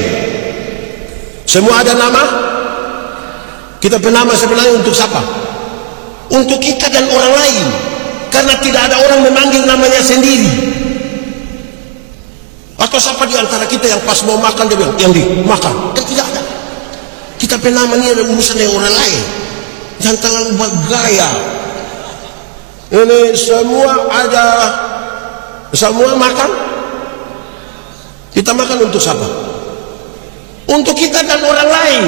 Semua ada nama. Kita bernama sebenarnya untuk siapa? Untuk kita dan orang lain. Karena tidak ada orang memanggil namanya sendiri. Atau siapa di antara kita yang pas mau makan dia bilang, yang dimakan. Kan tidak ada. Kita bernama ini ada urusan dengan orang lain. Jangan terlalu bergaya. Ini semua ada. Semua makan. Kita makan untuk siapa? Untuk kita dan orang lain.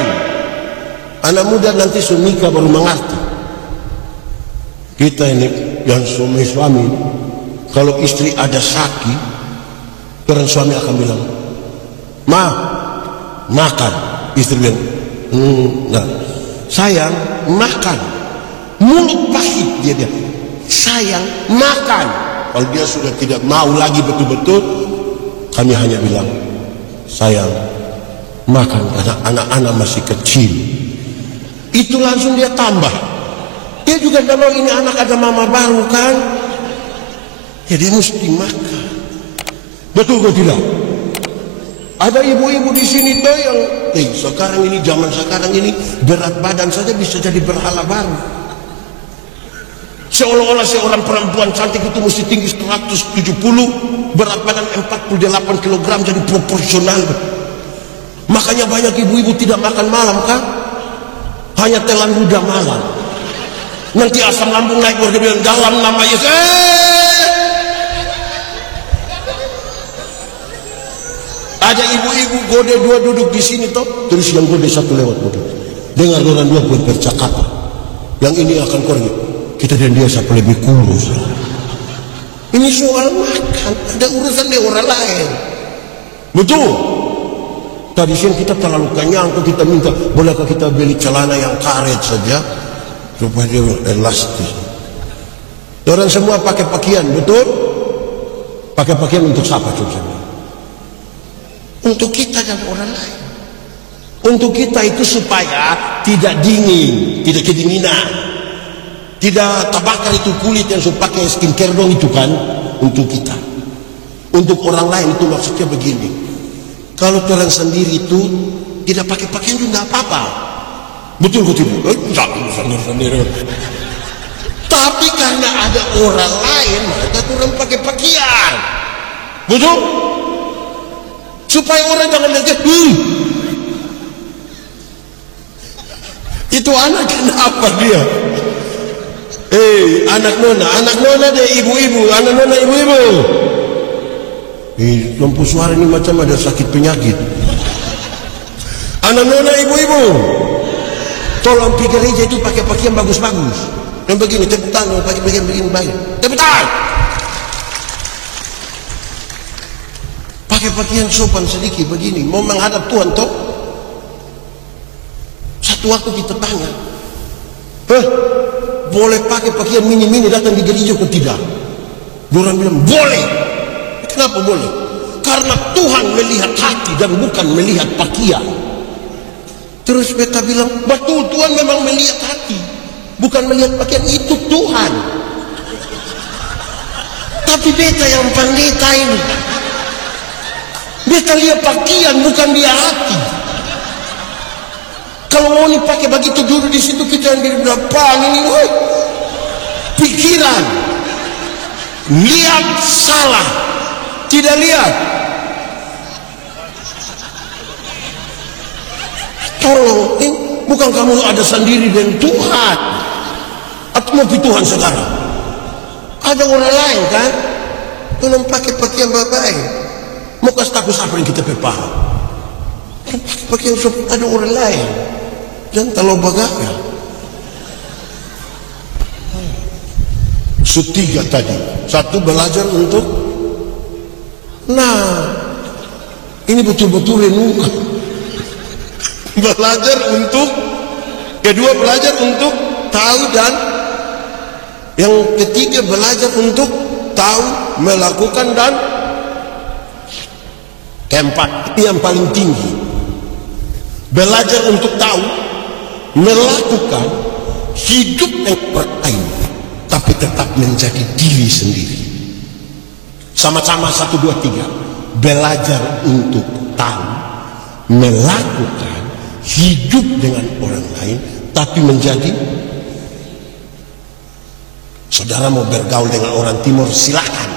Anak muda nanti sunika baru mengerti. Kita ini yang suami kalau istri ada sakit, orang suami akan bilang, "Ma, makan." Istri bilang, nah, "Sayang, makan." Mulut pahit dia, "Sayang, makan." Kalau dia sudah tidak mau lagi betul-betul, kami hanya bilang, "Sayang, makan karena anak-anak masih kecil." Itu langsung dia tambah. Dia juga tidak mau, ini anak ada mama baru kan, jadi mesti makan. Betul kok tidak? Ada ibu-ibu di sini tuh yang sekarang ini, zaman sekarang ini, berat badan saja bisa jadi berhala baru. Seolah-olah seorang perempuan cantik itu mesti tinggi 170, berat badan 48 kg, jadi proporsional. Makanya banyak ibu-ibu tidak makan malam kan, hanya telan ludah malam. Nanti asam lambung naik, dia bilang, "Dalam nama Yesus." Ada ibu-ibu gode dua duduk di sini toh, terus yang gode satu lewat gode. Dengar orang dua buat percakapan. Yang ini akan korek. Kita dan dia siapa lebih kurus. Ini soal makan, ada urusan dengan orang lain. Betul. Tadi siang kita terlalu kenyang, kita minta, bolehkah kita beli celana yang karet saja supaya dia elastis. Orang semua pakai pakaian, betul? Pakai pakaian untuk siapa coba? Untuk kita dan orang lain. Untuk kita itu supaya tidak dingin, tidak kedinginan, tidak terbakar itu kulit yang sudah pakai skincare dong itu kan, untuk kita. Untuk orang lain itu maksudnya begini. Kalau orang sendiri itu tidak pakai pakaian itu tidak apa-apa. Betul kok tidak? Sendiri. Tapi karena ada orang lain, maka orang pakai pakaian. Betul? Supaya orang jangan lihat, itu anak kenapa dia? Anak nona deh, ibu-ibu, anak nona ibu-ibu. Lampu suara ini macam ada sakit penyakit. Anak nona ibu-ibu, tolong pergi gereja itu pakai pakaian bagus-bagus. Yang begini, tepuk tangan, pakai pakaian begini baik. Tepuk tangan. Pakai pakaian sopan sedikit begini, mau menghadap Tuhan toh. Satu waktu kita tanya, boleh pakai pakaian mini-mini datang di gereja atau tidak? Orang bilang boleh. Kenapa boleh? Karena Tuhan melihat hati dan bukan melihat pakaian. Terus beta bilang, betul, Tuhan memang melihat hati, bukan melihat pakaian. Itu Tuhan. Tapi beta yang pendeta ini, beta lihat pakaian bukan dia hati. Kalau mau nih pakai begitu dulu di situ, kita yang diri berapa ini, pikiran lihat salah, tidak lihat. Tolong, bukan kamu ada sendiri dengan Tuhan, atau mau Tuhan sekarang? Ada orang lain kan? Tolong pakai pakaian baik. Mau kasih takut apa yang kita paham? Pakaian ada orang lain. Jangan terlalu bagaimana. Tiga tadi. Satu, belajar untuk, ini betul-betul renungan. Belajar untuk, kedua belajar untuk tahu, dan yang ketiga belajar untuk tahu, melakukan, dan keempat, ini yang paling tinggi, belajar untuk tahu, melakukan, hidup yang berlain, tapi tetap menjadi diri sendiri. Sama-sama 1, 2, 3. Belajar untuk tahu, melakukan, hidup dengan orang lain, tapi menjadi. Saudara mau bergaul dengan orang Timur, silakan.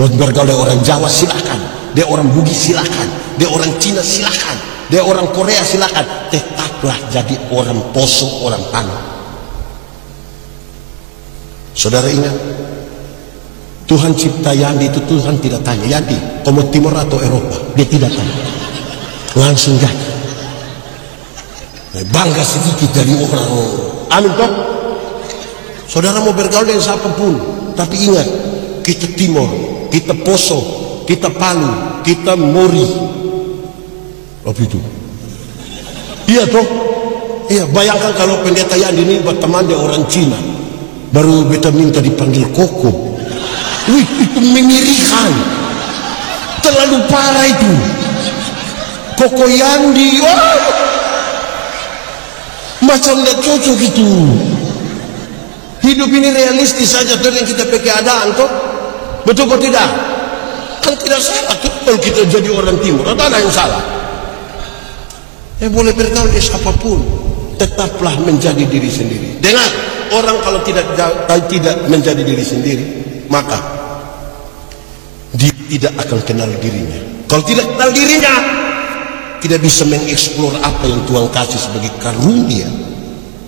Mau bergaul dengan orang Jawa, silakan. Dia orang Bugis, silakan. Dia orang Cina, silakan. Dia orang Korea, silakan. Tetaplah jadi orang Poso, orang Tanah. Saudara ingat, Tuhan cipta Yandi itu, Tuhan tidak tanya, Yandi, kamu Timur atau Eropa? Dia tidak tanya. Langsung jadi. Bangga sedikit dari orang. Amin toh? Saudara mau bergaul dengan siapapun, tapi ingat, kita Timor, kita Poso, kita Palu, kita Mori. Apa itu? Iya toh? Iya, bayangkan kalau pendeta Yandi ini berteman dengan orang Cina, baru beta minta dipanggil Koko. Wih, itu mengerikan. Terlalu parah itu. Koko Yandi, wah, macam tidak cocok itu. Hidup ini realistis saja tuh yang kita pakai keadaan toh. Betul atau tidak? Kan tidak salah tuh kalau kita jadi orang Timur. Atau ada yang salah? Boleh bergaul dengan siapapun, tetaplah menjadi diri sendiri. Dengar, orang kalau tidak menjadi diri sendiri, maka dia tidak akan kenal dirinya. Kalau tidak kenal dirinya, tidak bisa mengeksplor apa yang Tuhan kasih sebagai karunia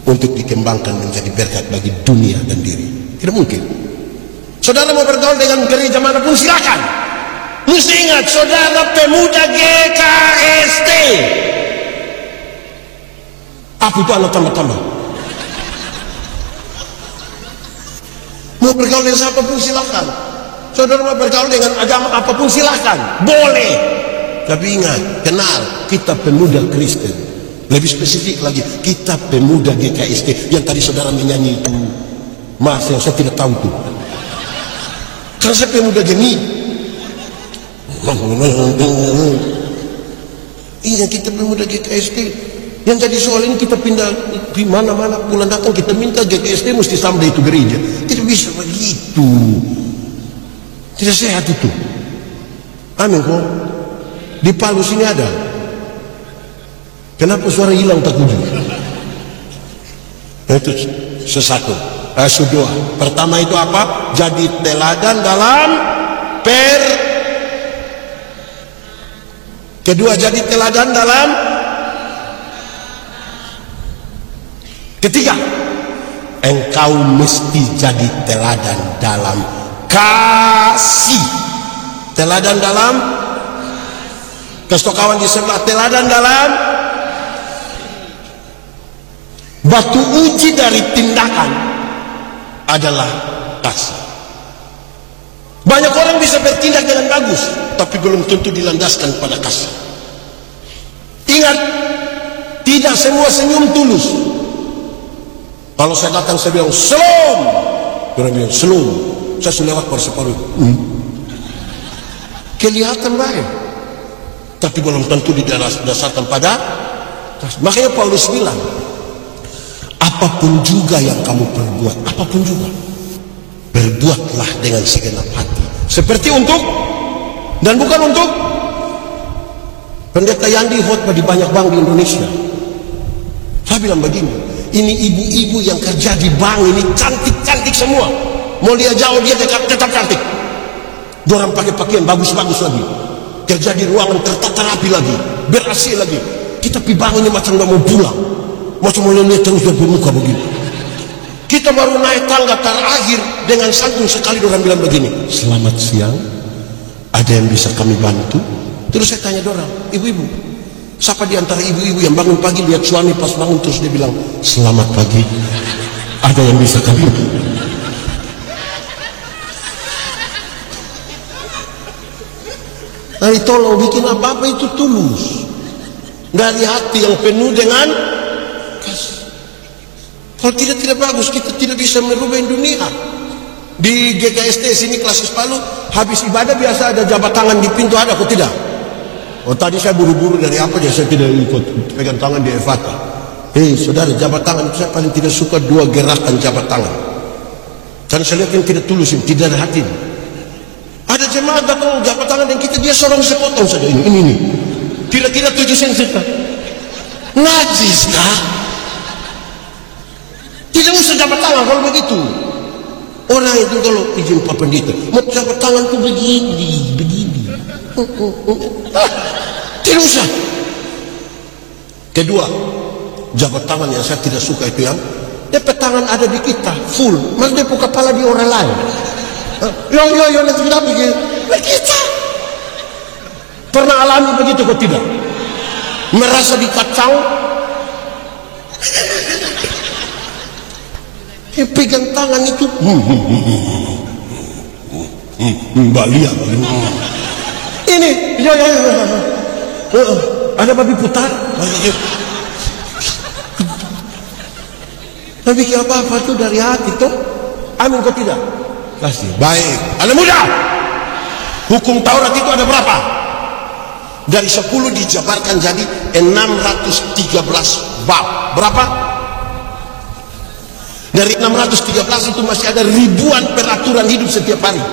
untuk dikembangkan menjadi berkat bagi dunia dan diri. Tidak mungkin. Saudara mau bergaul dengan gereja manapun silakan. Mesti ingat, saudara pemuda GKST. Apa itu anak tambah-tambah? Mau bergaul dengan siapapun silakan. Saudara mau bergaul dengan agama apapun silakan, boleh. Tapi ingat, kenal, kita pemuda Kristen. Lebih spesifik lagi, kita pemuda GKST yang tadi saudara menyanyi itu, Mas, yang saya tidak tahu tuh. Karena saya pemuda geni. Iya, kita pemuda GKST. Yang jadi soal ini kita pindah di mana-mana, bulan datang kita minta GKST mesti sampai itu gereja. Tidak bisa begitu. Tidak sehat itu. Amin kok. Di Palu sini ada. Kenapa suara hilang tak kunjung? Itu sesuatu. Kedua. Pertama itu apa? Jadi teladan dalam Kedua, jadi teladan dalam. Ketiga, engkau mesti jadi teladan dalam kasih. Teladan dalam. Kasih kawan di sebelah, teladan dalam. Batu uji dari tindakan adalah kasih. Banyak orang bisa bertindak dengan bagus, tapi belum tentu dilandaskan pada kasih. Ingat, tidak semua senyum tulus. Kalau saya datang saya bilang selom, orang bilang selom, saya sudah lewat separuh. Kelihatan baik, tapi belum tentu didasarkan pada kasih. Makanya Paulus bilang, apapun juga yang kamu perbuat, apapun juga, berbuatlah dengan segenap hati, seperti untuk dan bukan untuk. Pendeta Yandi khotbah di banyak bank di Indonesia. Saya bilang begini, ini ibu-ibu yang kerja di bank ini cantik-cantik semua. Mau dia jauh dia tetap cantik. Dorang pakai pakaian bagus-bagus lagi, kerja di ruangan tertata rapi lagi, ber-AC lagi. Kita pi bank ini macam nggak mau pulang, macam mau lihat terus dari muka begitu. Kita baru naik tangga terakhir dengan santun sekali dorang bilang begini, selamat siang, ada yang bisa kami bantu? Terus saya tanya dorang, ibu-ibu, siapa di antara ibu-ibu yang bangun pagi lihat suami pas bangun terus dia bilang, selamat pagi, ada yang bisa kami bantu? Nah, tolong bikin apa-apa itu tulus, dari hati yang penuh dengan kasih. Kalau tidak bagus, kita tidak bisa merubah dunia. Di GKST sini Klasis Palu, habis ibadah biasa ada jabat tangan di pintu, ada atau tidak? Oh, tadi saya buru-buru dari apa dia, saya tidak ikut pegang tangan di Evata. Saudara, jabat tangan saya paling tidak suka dua gerakan jabat tangan. Karena saya lihat yang tidak tulus, yang tidak ada hati. Ada jemaat datang jabat tangan dan kita dia seorang sepotong saja ini. Kira-kira 7 cm. Najis kah? Tidak usah jabat tangan kalau begitu. Orang itu kalau izin Pak Pendeta, mau jabat tangan itu begini. Tidak usah. Kedua, jabat tangan yang saya tidak suka itu yang DP tangan ada di kita full, mas DP kepala di orang lain. Yo nanti tidak begini. Kita pernah alami begitu kok tidak? Merasa dikacau? Yang pegang tangan itu Mbak lihat ini ya. Ada babi putar. Tapi apa-apa itu dari hati tuh. Amin kok tidak? Kasih. Baik. Anak muda. Hukum Taurat itu ada berapa? Dari 10 dijabarkan jadi 613 bab. Berapa? Dari 613 itu masih ada ribuan peraturan hidup setiap hari.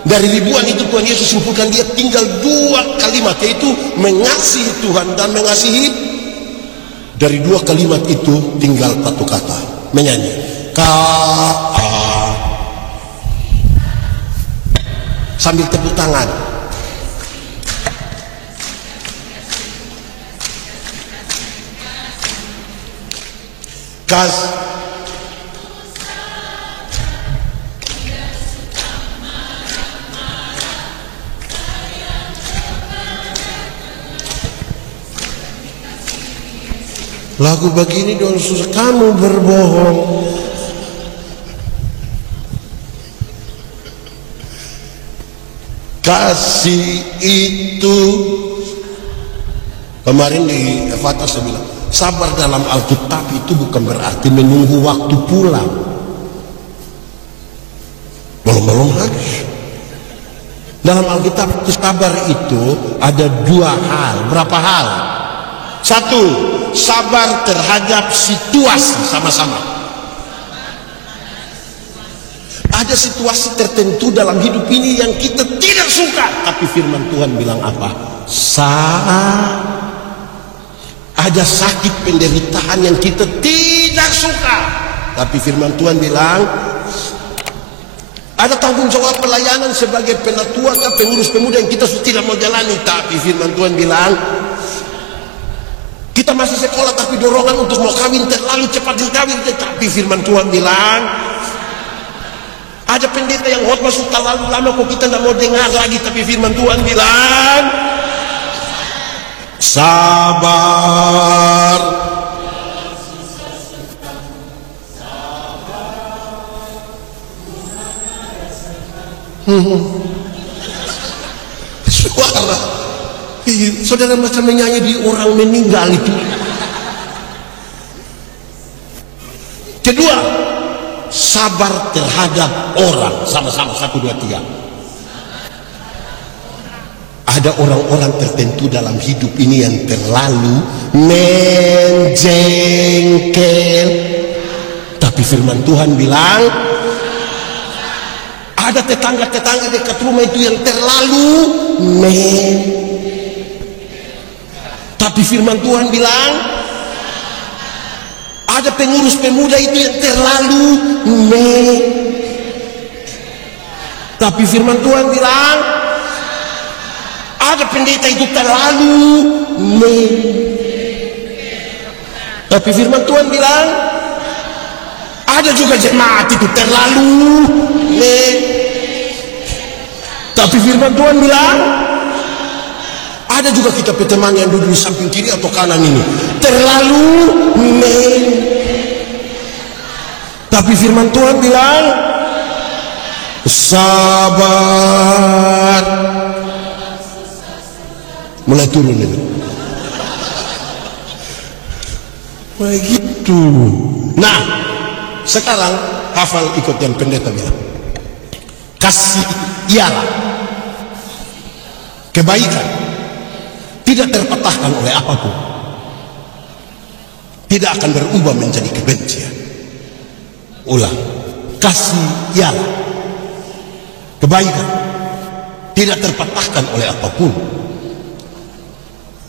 Dari ribuan itu Tuhan Yesus simpulkan dia tinggal 2 kalimat, yaitu mengasihi Tuhan dan mengasihi. Dari 2 kalimat itu tinggal 1 kata, menyanyi sambil tepuk tangan. Lagu begini dong, susah kamu berbohong. Kasih itu kemarin di Evata saya bilang, sabar dalam Alkitab itu bukan berarti menunggu waktu pulang. Belum lagi. Dalam Alkitab itu sabar itu ada 2 hal. Berapa hal? 1, sabar terhadap situasi sama-sama. Ada situasi tertentu dalam hidup ini yang kita tidak suka, tapi firman Tuhan bilang apa? Ada sakit penderitaan yang kita tidak suka, tapi firman Tuhan bilang ada tanggung jawab pelayanan sebagai penatua atau pengurus pemuda yang kita tidak mau jalani, tapi firman Tuhan bilang kita masih sekolah tapi dorongan untuk mau kawin terlalu cepat dikawin, tapi firman Tuhan bilang ada pendeta yang masuk terlalu lama kok kita tidak mau dengar lagi, tapi firman Tuhan bilang sabar. Suara saudara macam menyanyi di orang meninggal itu. Kedua, sabar terhadap orang. Sama-sama 1, 2, 3. Ada orang-orang tertentu dalam hidup ini yang terlalu menjengkel, tapi firman Tuhan bilang ada tetangga-tetangga dekat rumah itu yang terlalu tapi firman Tuhan bilang ada pengurus pemuda itu yang terlalu tapi firman Tuhan bilang ada pendeta itu terlalu tapi firman Tuhan bilang ada juga jemaat itu terlalu tapi firman Tuhan bilang ada juga kita teman yang duduk di samping kiri atau kanan ini terlalu tapi firman Tuhan bilang sabar. Mulai turun ini begitu. Nah sekarang hafal ikut yang pendeta bilang, kasih ialah kebaikan tidak terpatahkan oleh apapun, tidak akan berubah menjadi kebencian. Ulang, kasih ialah kebaikan tidak terpatahkan oleh apapun,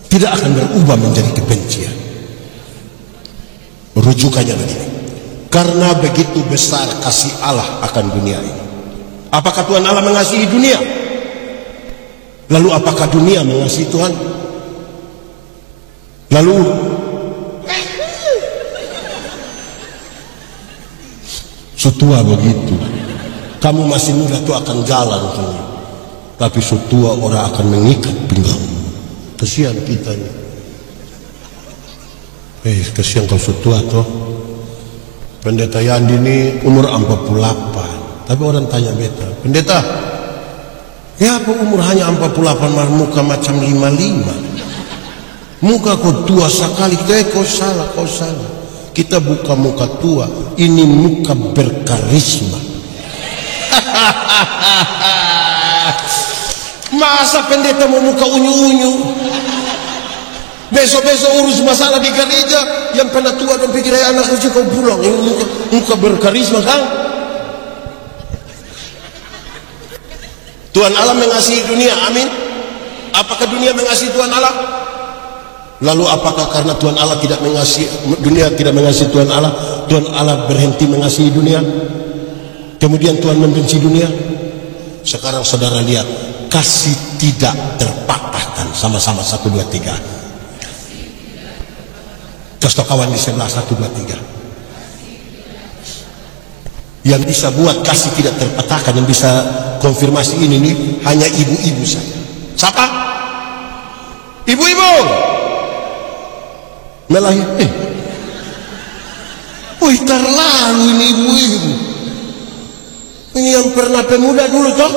tidak akan berubah menjadi kebencian. Rujukannya begini, karena begitu besar kasih Allah akan dunia ini. Apakah Tuhan Allah mengasihi dunia? Lalu apakah dunia mengasihi Tuhan? Lalu setua begitu. Kamu masih muda tuh akan jalan tuh. Tapi setua orang akan mengikat pinggang. Kesian kita ini. Kesian kalau setua tuh. Pendeta Yandi ini umur 48. Tapi orang tanya beta, pendeta, ya apa umur hanya 48, muka macam 55? Muka kau tua sekali. Kau salah. Kita bukan muka tua, ini muka berkarisma. Masa pendeta mau muka unyu-unyu? Besok-besok urus masalah di gereja, yang pernah tua dan pikir anak kecil kau pulang. Ini muka berkarisma kan? Tuhan Allah mengasihi dunia, amin. Apakah dunia mengasihi Tuhan Allah? Lalu apakah karena Tuhan Allah tidak mengasihi dunia, tidak mengasihi Tuhan Allah berhenti mengasihi dunia? Kemudian Tuhan membenci dunia? Sekarang saudara lihat, kasih tidak terpatahkan. Sama-sama 1, 2, 3. Kasih kawan di sebelah 1, 2, 3. Yang bisa buat kasih tidak terpatahkan, yang bisa konfirmasi ini nih, hanya ibu-ibu saja. Siapa? Ibu-ibu melahirkan. Wih, terlalu ini ibu-ibu. Ini yang pernah pemuda dulu toh.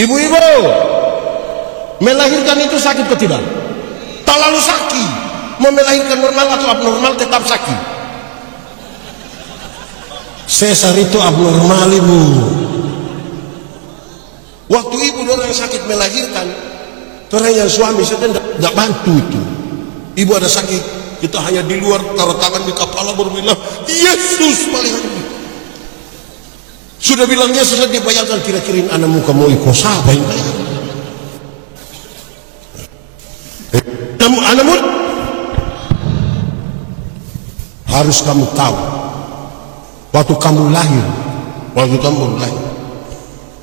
Ibu-ibu melahirkan itu sakit atau tidak? Terlalu sakit. Mau melahirkan normal atau abnormal tetap sakit. Sesar itu abnormal, ibu. Waktu ibu orang sakit melahirkan, orang yang suami sedang tidak bantu itu. Ibu ada sakit, kita hanya di luar taruh tangan di kepala berbilang Yesus melahirkan. Sudah bilang Yesus, dia bayangkan kira-kira anak muka mau ikut sahabat yang melahirkan. Anak muda harus kamu tahu, waktu kamu lahir,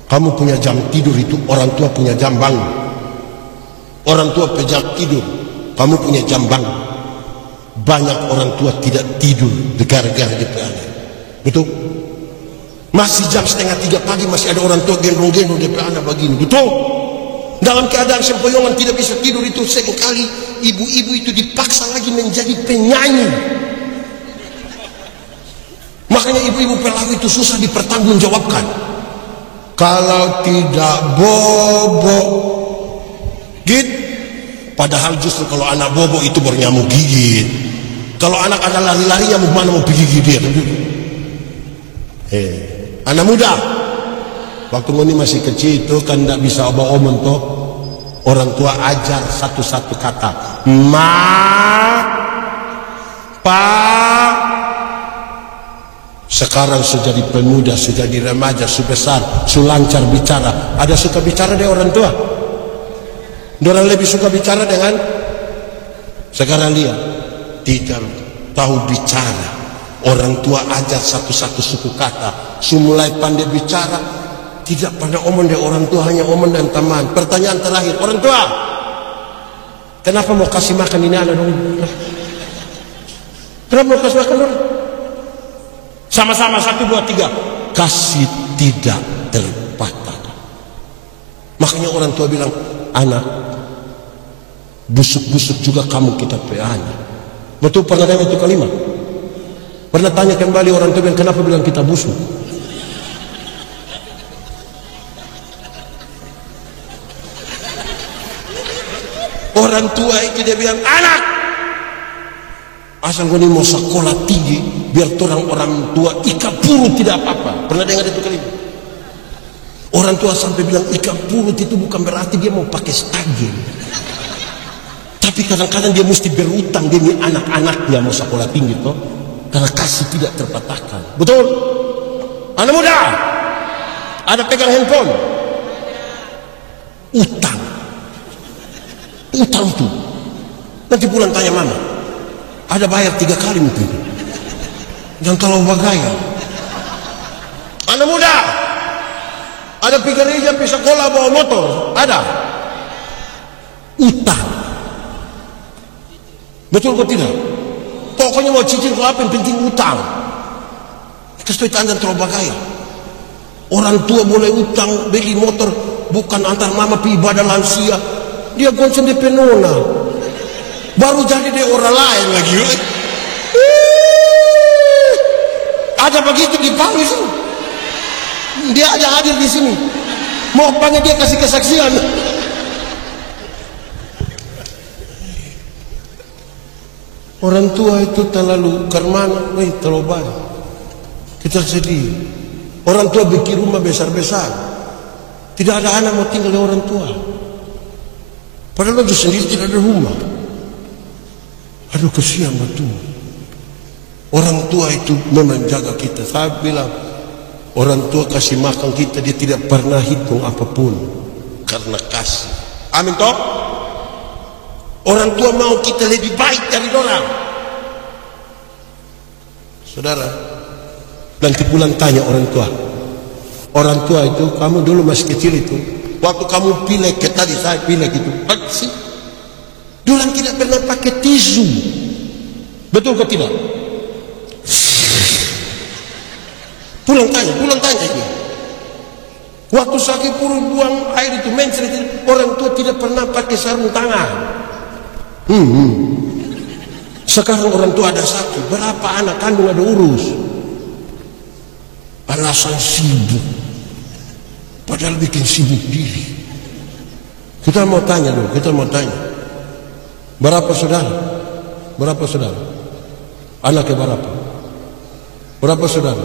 kamu punya jam tidur itu, orang tua punya jam bangun. Orang tua punya jam tidur, kamu punya jam bangun. Banyak orang tua tidak tidur gara-gara dia punya anak. Betul? Masih jam 2:30 pagi masih ada orang tua gendong-gendong dia punya anak begini. Betul? Dalam keadaan sempoyongan tidak bisa tidur itu, seringkali ibu-ibu itu dipaksa lagi menjadi penyanyi. Makanya ibu-ibu pelaku itu susah dipertanggungjawabkan. Kalau tidak bobo gigit, padahal justru kalau anak bobo itu bernyamuk gigit. Kalau anak ada lari-lari, nyamuk mana mau pergi gigit dia? Anak muda, waktu ini masih kecil itu kan tidak bisa obah-omong toh. Orang tua ajar satu-satu kata, ma, pa. Sekarang sudah jadi pemuda, sudah di remaja, sudah besar, sudah lancar bicara. Ada suka bicara dengan orang tua? Orang lebih suka bicara dengan sekarang dia tidak tahu bicara. Orang tua ajar satu-satu suku kata, mulai pandai bicara, tidak pandai omong dengan orang tua, hanya omong dan teman. Pertanyaan terakhir, orang tua, kenapa mau kasih makan ini anak dong? Kenapa mau kasih makan dong? Sama-sama 1, 2, 3. Kasih tidak terpatahkan. Makanya orang tua bilang, anak, busuk-busuk juga kamu kita anak. Betul, pernah dengar itu kalimat? Pernah tanya kembali orang tua bilang, kenapa bilang kita busuk? Orang tua itu dia bilang, anak, asal kau ini mau sekolah tinggi, biar orang tua ikat purut tidak apa-apa. Pernah dengar itu kali? Orang tua sampai bilang ikat purut itu bukan berarti dia mau pakai staging. Tapi kadang-kadang dia mesti berutang demi anak-anaknya mau sekolah tinggi toh. Karena kasih tidak terpatahkan. Betul? Anak muda, ada pegang handphone. Utang tuh. Nanti bulan tanya mama, ada bayar 3 kali mungkin. Jangan terlalu bagaya. Anak muda, ada pergi gereja, pergi sekolah bawa motor, ada. Utang. Betul atau tidak? Pokoknya mau cicil ke apa yang penting utang. Kasih tanda terlalu bagaya. Orang tua boleh utang beli motor, bukan antar mama pergi ibadah lansia. Dia gonceng di penona. Baru jadi dia orang lain lagi. Ada begitu dipanggil sini. Dia ada hadir di sini. Mau panggil dia kasih kesaksian. Orang tua itu terlalu karmana, terlalu banyak. Kita sedih. Orang tua bikin rumah besar-besar. Tidak ada anak mau tinggal dengan orang tua. Padahal itu sendiri tidak ada rumah. Aduh, kesian betul. Orang tua itu memang jaga kita. Saya bilang, orang tua kasih makan kita, dia tidak pernah hitung apapun. Karena kasih. Amin toh? Orang tua mau kita lebih baik dari orang. Saudara, nanti pulang tanya orang tua. Orang tua itu, kamu dulu masih kecil itu, waktu kamu pilek, kayak tadi saya pilek itu, sih, dulu tidak pernah pakai tisu. Betul ke tidak? Pulang tanya ini. Waktu sakit puru buang air itu, orang tua tidak pernah pakai sarung tangan. Sekarang orang tua ada sakit, berapa anak kandung ada urus. Alasan sibuk, padahal bikin sibuk diri. Kita mau tanya dulu, berapa saudara? Anaknya berapa? Berapa saudara?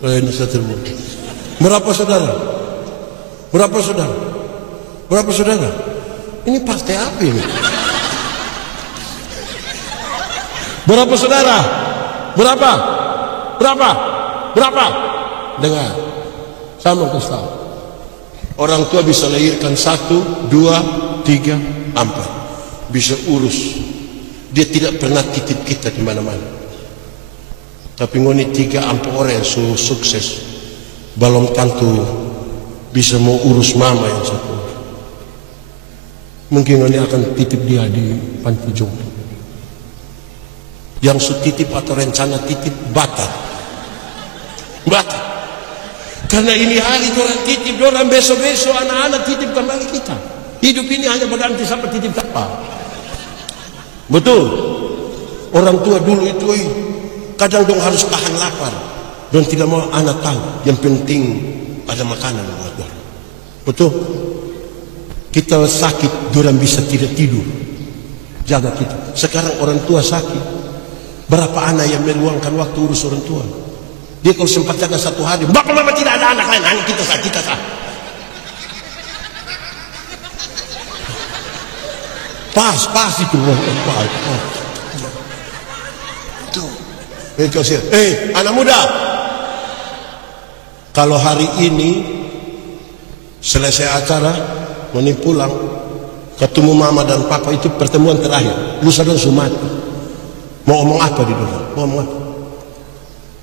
Ini saya terima. Berapa saudara? Ini partai apa ini? Berapa saudara? Berapa? Dengar, saya mau kasih tahu. Orang tua bisa lahirkan 1, 2, 3, 4. Bisa urus. Dia tidak pernah titip kita di mana-mana. Tapi ngoni 3, 4 orang yang sukses, belum tentu bisa mau urus mama yang satu. Mungkin ngoni akan titip dia di panti jompo. Yang titip atau rencana titip batal. Karena ini hari orang titip, orang besok-besok anak-anak titip kembali kita. Hidup ini hanya berganti sampai titip apa. Betul. Orang tua dulu itu kadang dong harus tahan lapar, dan tidak mau anak tahu. Yang penting ada makanan buat orang. Betul. Kita sakit, orang bisa tidak tidur, jaga kita. Sekarang orang tua sakit, berapa anak yang meluangkan waktu urus orang tua? Dia kalau sempat jaga 1 hari, bapak mama tidak ada anak lain, hanya kita sah. Pas itu. Anak muda, kalau hari ini selesai acara, meni pulang, ketemu mama dan papa, itu pertemuan terakhir. Lusa dan Sumat. Mau ngomong apa di dalam? Mau ngomong apa?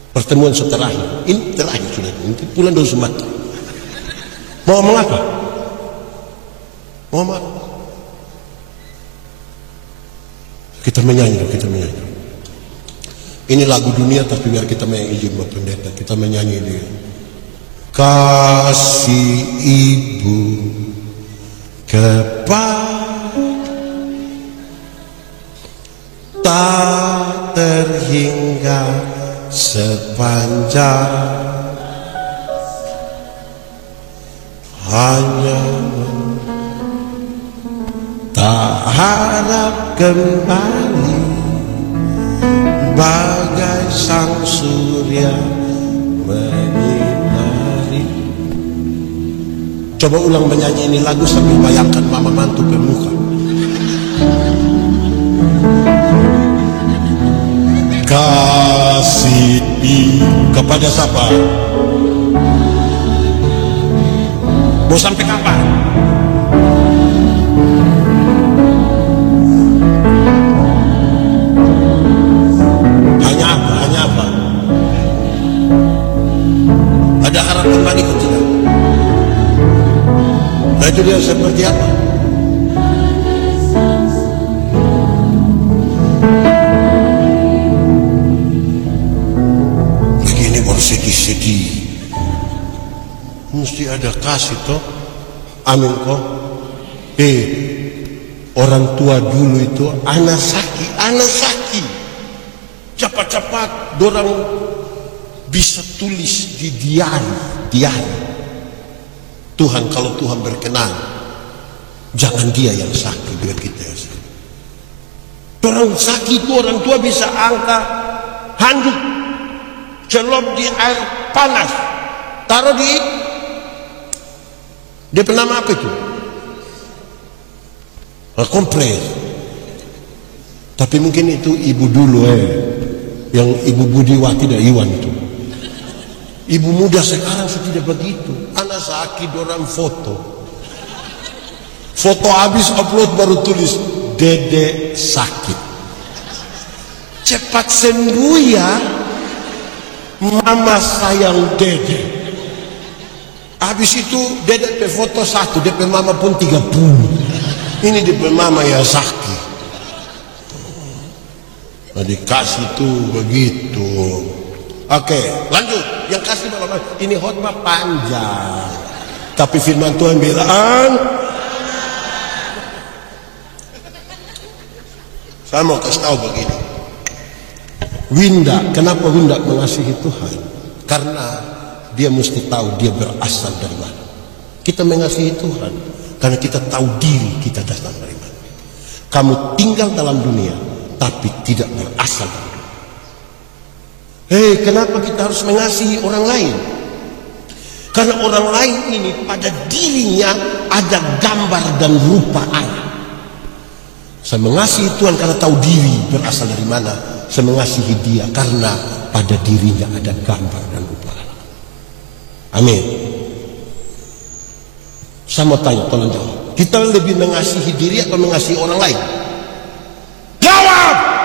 Pertemuan terakhir. Ini terakhir sudah. Ini pulang dan Sumat. Mau ngomong apa? Kita menyanyi. Ini lagu dunia, tapi biar kita izin Bapak Pendeta, kita menyanyi dia. Kasih ibu kepada tak terhingga sepanjang, hanya tak harap kembali bagai sang surya menyinari. Coba ulang menyanyi ini lagu sambil bayangkan mama mantu pemuka. Kasih kepada siapa? Mau sampai kapan? Hanya apa? Ada harap kembali ke tidak? Nah itu dia seperti apa? Begini baru sedih-sedih. Mesti ada kasih toh. Amin kok. Orang tua dulu itu anak sakit. Siapa cepat-cepat dorang bisa tulis di diari. Tuhan, kalau Tuhan berkenan, jangan dia yang sakit, biar kita yang sakit. Orang sakit itu orang tua bisa angkat handuk, celup di air panas, taruh di dia bernama apa itu? Kompres. Tapi mungkin itu ibu dulu yang ibu Budiwati dan Iwan itu. Ibu muda sekarang sudah tidak begitu. Anak sakit orang foto habis upload baru tulis Dede sakit. Cepat sembuh ya, mama sayang Dede. Habis itu Dede pe foto 1, DP mama pun 30. Ini DP mama yang sakit. Nah, dikasih tuh begitu. Oke, lanjut. Yang kasih malam ini khotbah panjang, tapi firman Tuhan bilang, saya mau kasih tahu begini. Winda, kenapa Winda mengasihi Tuhan? Karena dia mesti tahu dia berasal dari mana. Kita mengasihi Tuhan karena kita tahu diri kita datang dari mana. Kamu tinggal dalam dunia, tapi tidak berasal dari dunia. Kenapa kita harus mengasihi orang lain? Karena orang lain ini pada dirinya ada gambar dan rupa Allah. Saya mengasihi Tuhan karena tahu diri berasal dari mana. Saya mengasihi dia karena pada dirinya ada gambar dan rupa Allah. Amin. Saya mau tanya, tolong jawab. Kita lebih mengasihi diri atau mengasihi orang lain? Jawab!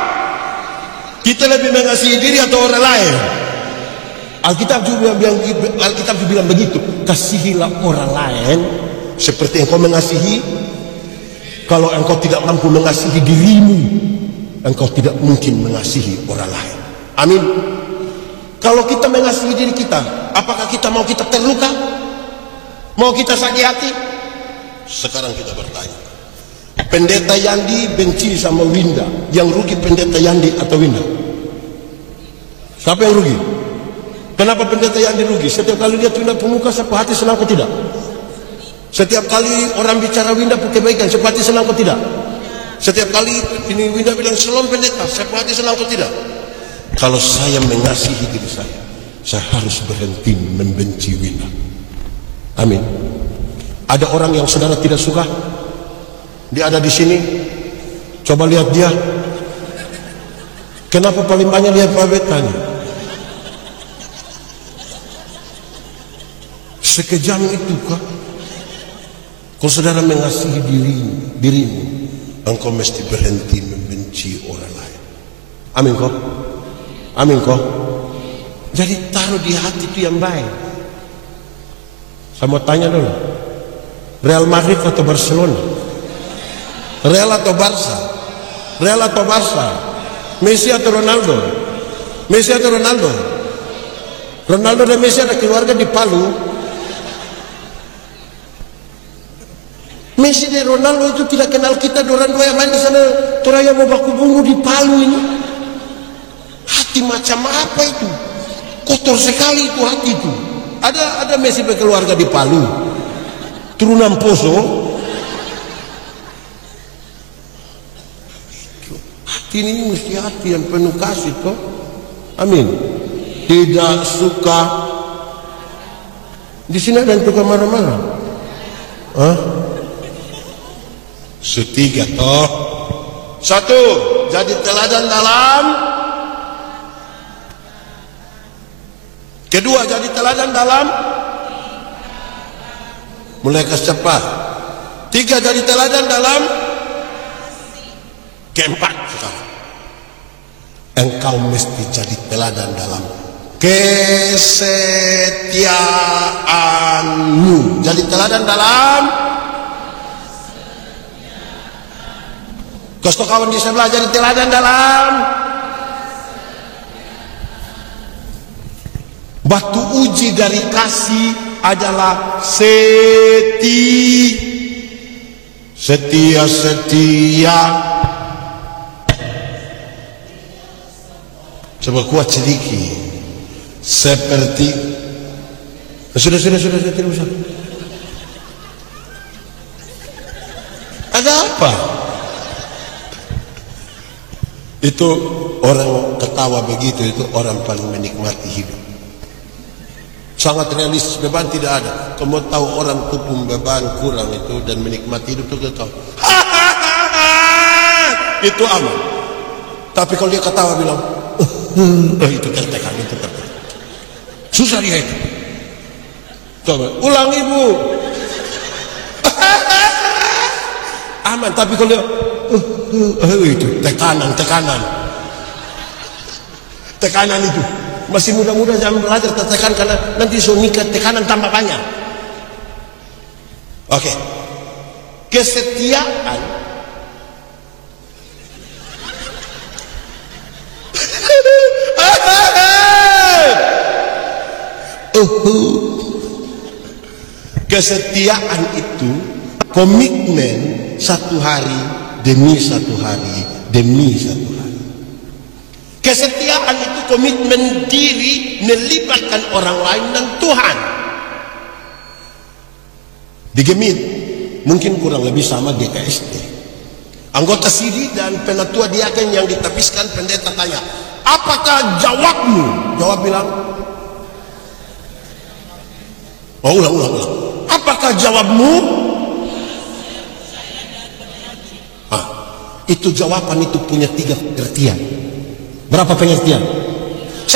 Kita lebih mengasihi diri atau orang lain? Alkitab juga bilang begitu. Kasihilah orang lain seperti engkau mengasihi. Kalau engkau tidak mampu mengasihi dirimu, engkau tidak mungkin mengasihi orang lain. Amin. Kalau kita mengasihi diri kita, apakah kita mau kita terluka? Mau kita sakit hati? Sekarang kita bertanya. Pendeta Yandi benci sama Winda. Yang rugi pendeta Yandi atau Winda? Siapa yang rugi? Kenapa pendeta Yandi rugi? Setiap kali dia tunda pemuka, siapa hati senang atau tidak? Setiap kali orang bicara Winda kebaikan, siapa hati senang atau tidak? Setiap kali ini Winda bilang shalom pendeta, siapa hati senang atau tidak? Kalau saya mengasihi diri saya harus berhenti membenci Winda. Amin. Ada orang yang saudara tidak suka, dia ada di sini. Coba lihat dia. Kenapa paling banyak lihat pabetannya? Sekejam itu kah? Kalau saudara mengasihi dirimu, engkau mesti berhenti membenci orang lain. Amin kok? Amin kok? Jadi taruh di hati itu yang baik. Saya mau tanya dulu, Real Madrid atau Barcelona? Real atau Barca? Real atau Barca? Messi atau Ronaldo? Messi atau Ronaldo? Ronaldo dan Messi ada keluarga di Palu. Messi dan Ronaldo itu tidak kenal kita. Orang dua yang lain di sana, Toraya mau baku bunuh di Palu ini. Hati macam apa itu? Kotor sekali itu hati itu. Ada Messi berkeluarga di Palu, turunan Poso. Hati ini mesti hati yang penuh kasih toh. Amin. Tidak suka. Di sini ada yang tukang marah-marah. Hah? Setiga toh. Satu, jadi teladan dalam. Kedua, jadi teladan dalam. Mulai cepat. Tiga, jadi teladan dalam. Keempat sekarang, engkau mesti jadi teladan dalam kesetiaanmu. Jadi teladan dalam. Kosto kawan di sebelah, jadi teladan dalam. Batu uji dari kasih adalah setia. Coba kuat sedikit. Seperti sudah tidak usah. Ada apa? Itu orang ketawa begitu, itu orang paling menikmati hidup. Sangat realistis, beban tidak ada. Kamu tahu orang tupung beban kurang itu dan menikmati hidup itu tahu. Itu aman. Tapi kalau dia ketawa bilang, itu tertekan, itu tertekan. Susah dia itu. Coba, ulang ibu. Aman, tapi kalau dia, itu tekanan itu. Masih muda-muda jangan belajar tertekan karena nanti so nikah tekanan tambah banyak. Oke. Kesetiaan kesetiaan itu komitmen satu hari demi satu hari demi satu hari. Kesetiaan itu komitmen diri melibatkan orang lain dan Tuhan. Di Gemit mungkin kurang lebih sama GKST. Anggota CD dan penatua diaken yang ditapiskan, pendeta tanya, apakah jawabmu? Jawab bilang, ulang. Apakah jawabmu? Itu jawaban itu punya 3 pengertian. Berapa pengertian? 1,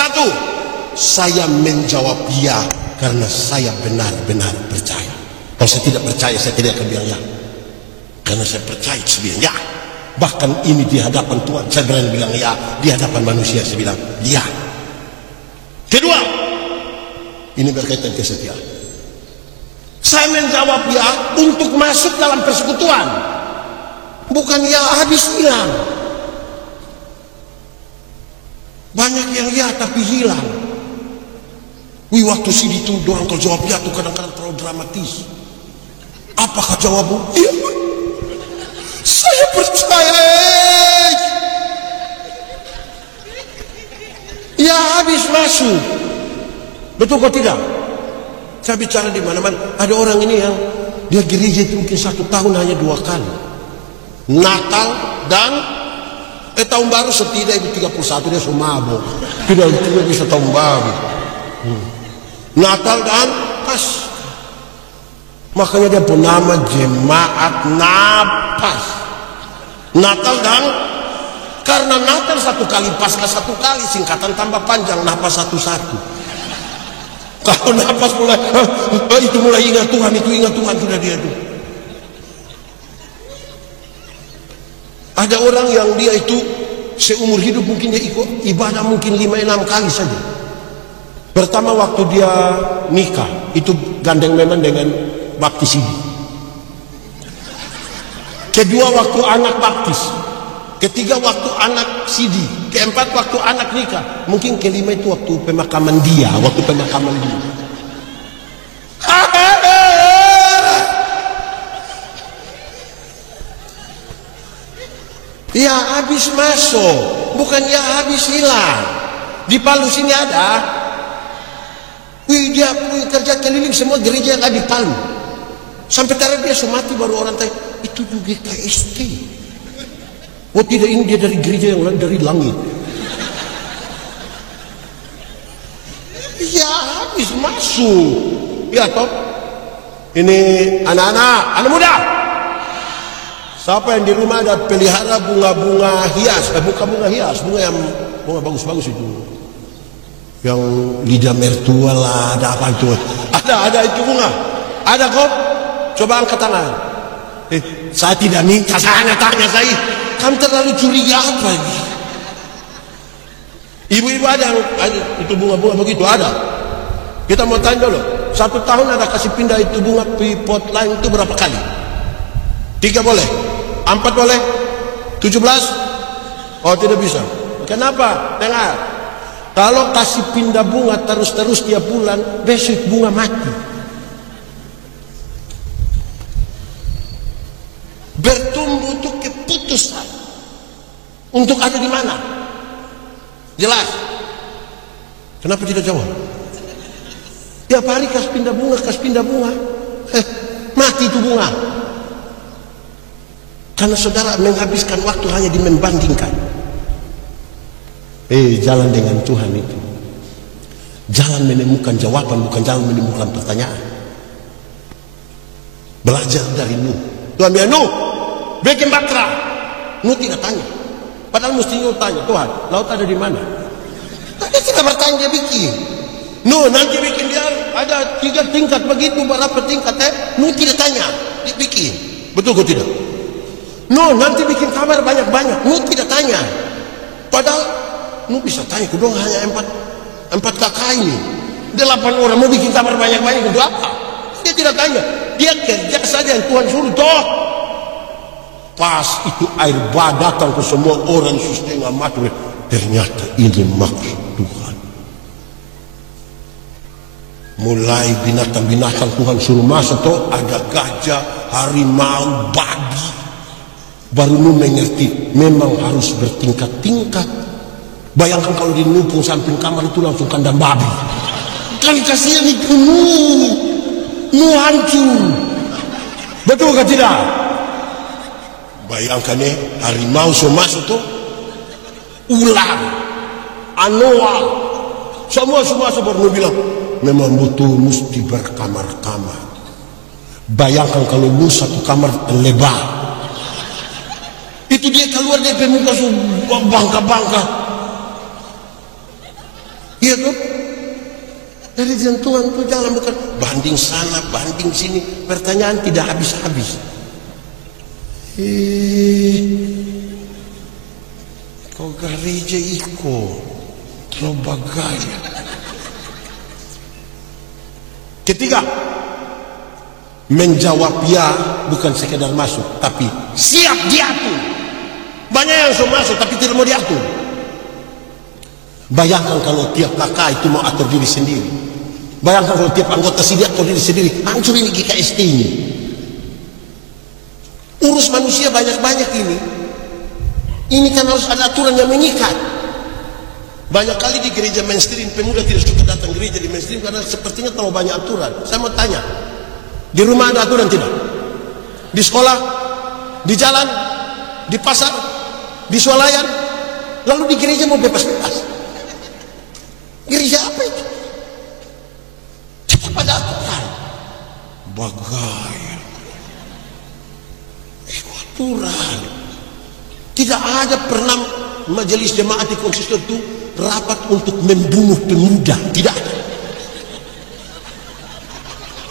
saya menjawab ya karena saya benar-benar percaya. Kalau saya tidak percaya, saya tidak akan bilang ya. Karena saya percaya, saya bilang ya. Bahkan ini di hadapan Tuhan, saya berani bilang ya. Di hadapan manusia, saya bilang ya. Kedua, ini berkaitan kesetiaan. Saya menjawab ya untuk masuk dalam persekutuan. Bukan ya habis hilang. Banyak yang ya tapi hilang. Waktu sini itu doang kalau jawab ya tuh kadang-kadang terlalu dramatis. Apakah jawabmu? Iya. Saya percaya. Ya habis masuk. Betul kok tidak? Saya bicara di mana-mana. Ada orang ini yang dia gereja itu mungkin 1 tahun hanya 2 kali. Natal dan tahun baru setidaknya 31 dia semua mabuk. Tidak bisa tahun baru. Natal dan pas. Makanya dia pun nama jemaat napas. Natal dan karena Natal 1 kali, Paskah 1 kali, singkatan tambah panjang, napas 1. Kalau napas mulai itu mulai ingat Tuhan, itu ingat Tuhan sudah dia itu. Ada orang yang dia itu seumur hidup mungkin dia ikut ibadah mungkin 5-6 kali saja. Pertama waktu dia nikah itu gandeng memang dengan baptis ini. Kedua waktu anak baptis. Ketiga waktu anak sidi. Keempat waktu anak nikah. Mungkin kelima itu waktu pemakaman dia. Waktu pemakaman dia. Ya habis masuk. Bukan ya habis hilang. Di Palu sini ada. Dia kerja keliling semua gereja yang ada di Palu. Sampai terakhir dia semati baru orang tanya. Itu juga KST. Oh tidak, ini dia dari gereja yang lain, dari langit. Ya habis masuk. Ya toh. Ini anak-anak, anak muda. Siapa yang di rumah ada pelihara bunga-bunga hias, bukan bunga hias, bunga bagus-bagus itu. Yang lidah mertua lah, ada apa itu? Ada itu bunga. Ada kok? Coba angkat tangan. Saya tidak minta, saya hanya tanya saya. Kamu terlalu curiga apa ini? Ibu-ibu ada itu bunga-bunga begitu ada. Kita mau tanya dulu. 1 tahun ada kasih pindah itu bunga di pot lain itu berapa kali? 3 boleh? 4 boleh? 17? Oh tidak bisa. Kenapa? Dengar. Kalau kasih pindah bunga terus-terus tiap bulan, besok bunga mati. Bertumbuh itu keputusan untuk ada di mana. Jelas. Kenapa tidak jawab? Tiap hari kas pindah bunga. Mati itu bunga. Karena saudara menghabiskan waktu hanya di membandingkan. Jalan dengan Tuhan itu jalan menemukan jawaban, bukan jalan menemukan pertanyaan. Belajar dari Nuh. Tuhan bilang, Nuh, bikin batra. Nuh tidak tanya. Padahal mesti Nuh tanya, Tuhan, laut ada di mana? Dia tidak bertanya, dia bikin. Nuh, nanti bikin dia ada 3 tingkat begitu, berapa tingkat? Nuh tidak tanya, dia bikin. Betul kok tidak? Nuh, nanti bikin kamar banyak-banyak. Nuh tidak tanya. Padahal Nuh bisa tanya, kedua hanya 4 kakak ini. 8 orang mau bikin kamar banyak-banyak untuk apa? Dia tidak tanya. Dia kerja saja yang Tuhan suruh toh. Pas itu air bah datang ke semua orang setengah mati. Ternyata ini maksud Tuhan. Mulai binatang-binatang Tuhan suruh masuk toh, ada gajah, harimau, babi. Baru Nuh mengerti memang harus bertingkat-tingkat. Bayangkan kalau di numpung samping kamar itu langsung kandang babi. Kan kasihan itu Nuh hancur. Betul kan tidak? Bayangkan harimau semua masuk tuh, ular, anoa, semua baru Nuh bilang memang betul mesti berkamar-kamar. Bayangkan kalau Nuh satu kamar lebar, itu dia keluar dari pemuka bangka-bangka. Iya tuh. Dari Tuhan itu jalan bukan banding sana, banding sini, pertanyaan tidak habis-habis. Kau gereja iko terbagaya. Ketiga, menjawab ya bukan sekedar masuk, tapi siap diatur. Banyak yang sudah masuk tapi tidak mau diatur. Bayangkan kalau tiap kakak itu mau atur diri sendiri. Bayangkan kalau tiap anggota sini atur diri sendiri. Hancur ini GKST ini. Urus manusia banyak-banyak ini. Ini kan harus ada aturan yang mengikat. Banyak kali di gereja mainstream pemuda tidak suka datang gereja di mainstream karena sepertinya terlalu banyak aturan. Saya mau tanya, di rumah ada aturan tidak? Di sekolah, di jalan, di pasar, di swalayan, lalu di gereja mau bebas-bebas. Gereja apa itu? Cepat pada aturan. Bagaya. Aturan. Tidak ada pernah majelis jemaat di konsisten itu rapat untuk membunuh pemuda. Tidak ada.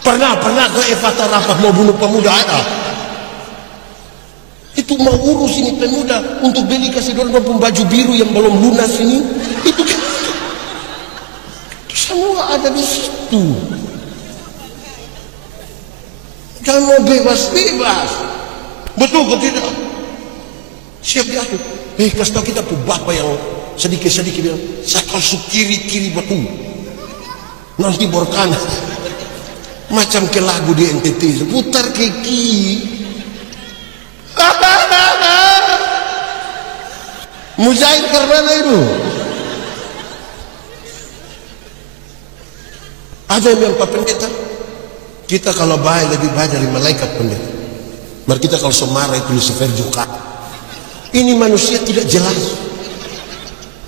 Pernah ke Evata rapat mau bunuh pemuda ada. Itu mau urus ini pemuda untuk beli kasih dorong baju biru yang belum lunas ini. Itu kan semua ada di situ. Jangan mau bebas-bebas. Betul ke tidak? Siap diatur. Kasih tahu kita tuh bapak yang sedikit-sedikit bilang, saya kasih kiri batu. Nanti bor kanan. Macam ke lagu di NTT, putar ke kiri. Mujair karena itu. Ada yang bilang, Pak Pendeta, kita kalau baik lebih baik dari malaikat pendeta. Mari kita kalau semarah itu Lucifer juga. Ini manusia tidak jelas.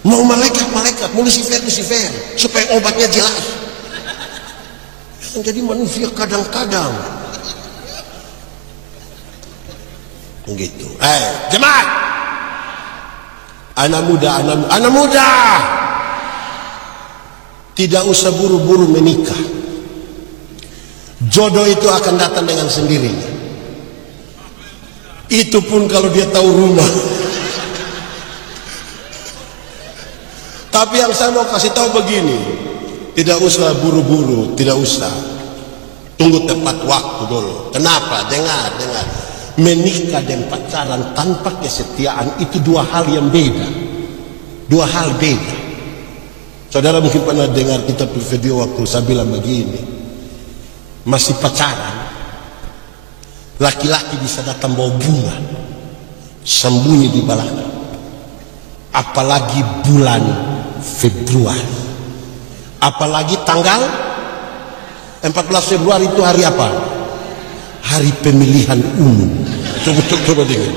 Mau malaikat, mau Lucifer, supaya obatnya jelas. Jadi manusia kadang-kadang begitu. Jemaat, anak muda, tidak usah buru-buru menikah. Jodoh itu akan datang dengan sendirinya. Itu pun kalau dia tahu rumah. Tapi yang saya mau kasih tahu begini, tidak usah buru-buru, tidak usah. Tunggu tepat waktu dulu. Kenapa? Dengar. Menikah dan pacaran tanpa kesetiaan itu dua hal yang beda. Dua hal beda. Saudara mungkin pernah dengar kita video waktu saya bilang begini, masih pacaran, laki-laki bisa datang bawa bunga, sembunyi di belakang. Apalagi bulan Februari, Apalagi tanggal 14 Februari itu hari apa? Hari pemilihan umum. Coba dengar.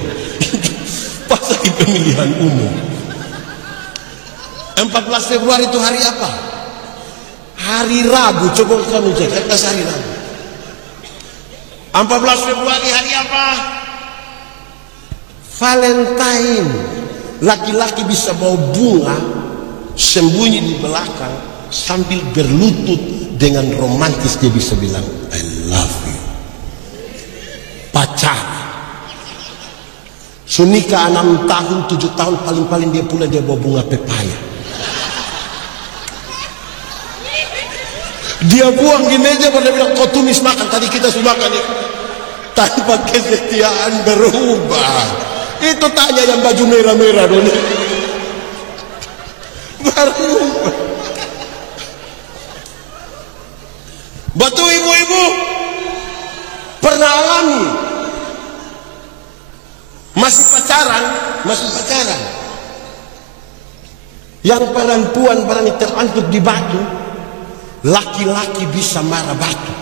Pas hari pemilihan umum. 14 Februari itu hari apa? Hari Rabu. Coba kamu cek, hari Rabu. 14 Februari hari apa? Valentine. Laki-laki bisa bawa bunga sembunyi di belakang sambil berlutut dengan romantis, dia bisa bilang I love you. Pacar. Sunika 6 tahun 7 tahun paling-paling dia pulang dia bawa bunga pepaya. Dia buang di meja pada bilang kau tumis makan, tadi kita sudah makan ya. Tanpa kesetiaan berubah. Itu tanya yang baju merah-merah dulu. Berubah. Betul ibu-ibu? Pernah alami? Masih pacaran? Yang perempuan berani terangkut di batu, laki-laki bisa marah batu.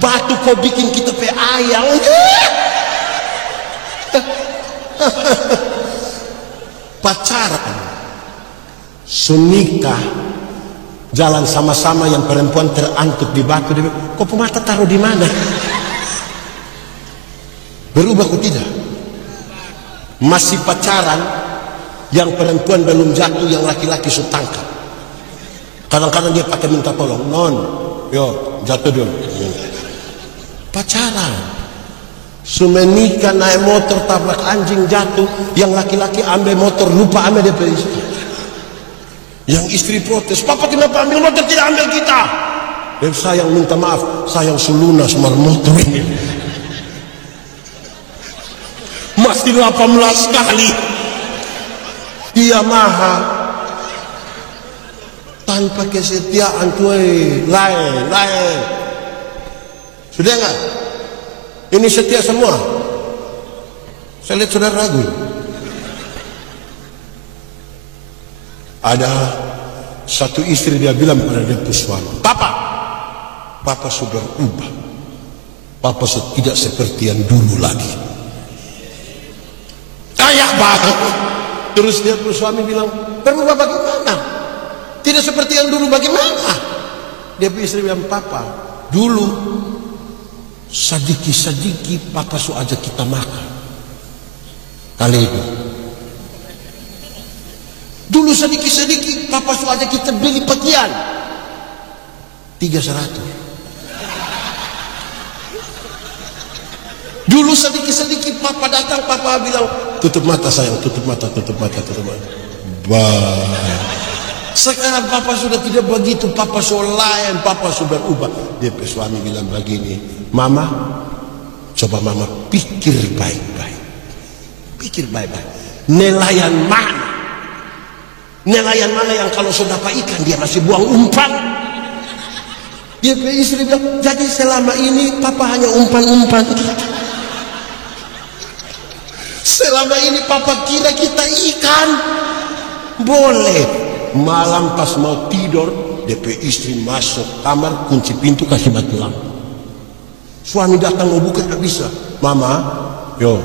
Batu kau bikin kita pe ayang. Pacaran, sunikah, jalan sama-sama, yang perempuan terangkut di batu, dia bilang, kau mata taruh di mana? Berubah kok tidak? Masih pacaran, yang perempuan belum jatuh, yang laki-laki sudah tangkap. Kadang-kadang dia pakai minta tolong, non, yo jatuh dulu. Pacaran, sumenikah naik motor tabrak anjing jatuh, yang laki-laki ambil motor lupa ambil dia istri. Yang istri protes, papa kenapa ambil motor tidak ambil kita? Dan sayang minta maaf, sayang selunas mar motor ini. Masih 18 kali. Dia maha tanpa kesetiaan tuh lain. Sudah enggak? Ini setia semua. Saya lihat saudara ragu. Ada satu istri dia bilang pada dia suami, Papa sudah berubah. Papa tidak seperti yang dulu lagi. Kayak banget. Terus dia suami bilang, berubah bagaimana? Tidak seperti yang dulu bagaimana? Dia istri bilang, Papa, dulu sedikit-sedikit Papa ajak kita makan. Kali itu. Dulu sedikit-sedikit Papa ajak kita beli pakaian 300. Dulu sedikit-sedikit Papa datang, Papa bilang, tutup mata sayang, tutup mata. Sekarang Papa sudah tidak begitu, Papa sudah lain, Papa sudah berubah. Dia suami bilang begini, Mama, coba Mama pikir baik-baik. Nelayan mana yang kalau sudah dapat ikan dia masih buang umpan? Dia istri bilang, jadi selama ini Papa hanya umpan-umpan. Selama ini Papa kira kita ikan. Boleh. Malam pas mau tidur, DP istri masuk kamar, kunci pintu, kasih mati lampu. Suami datang mau buka, tak bisa. Mama, yo,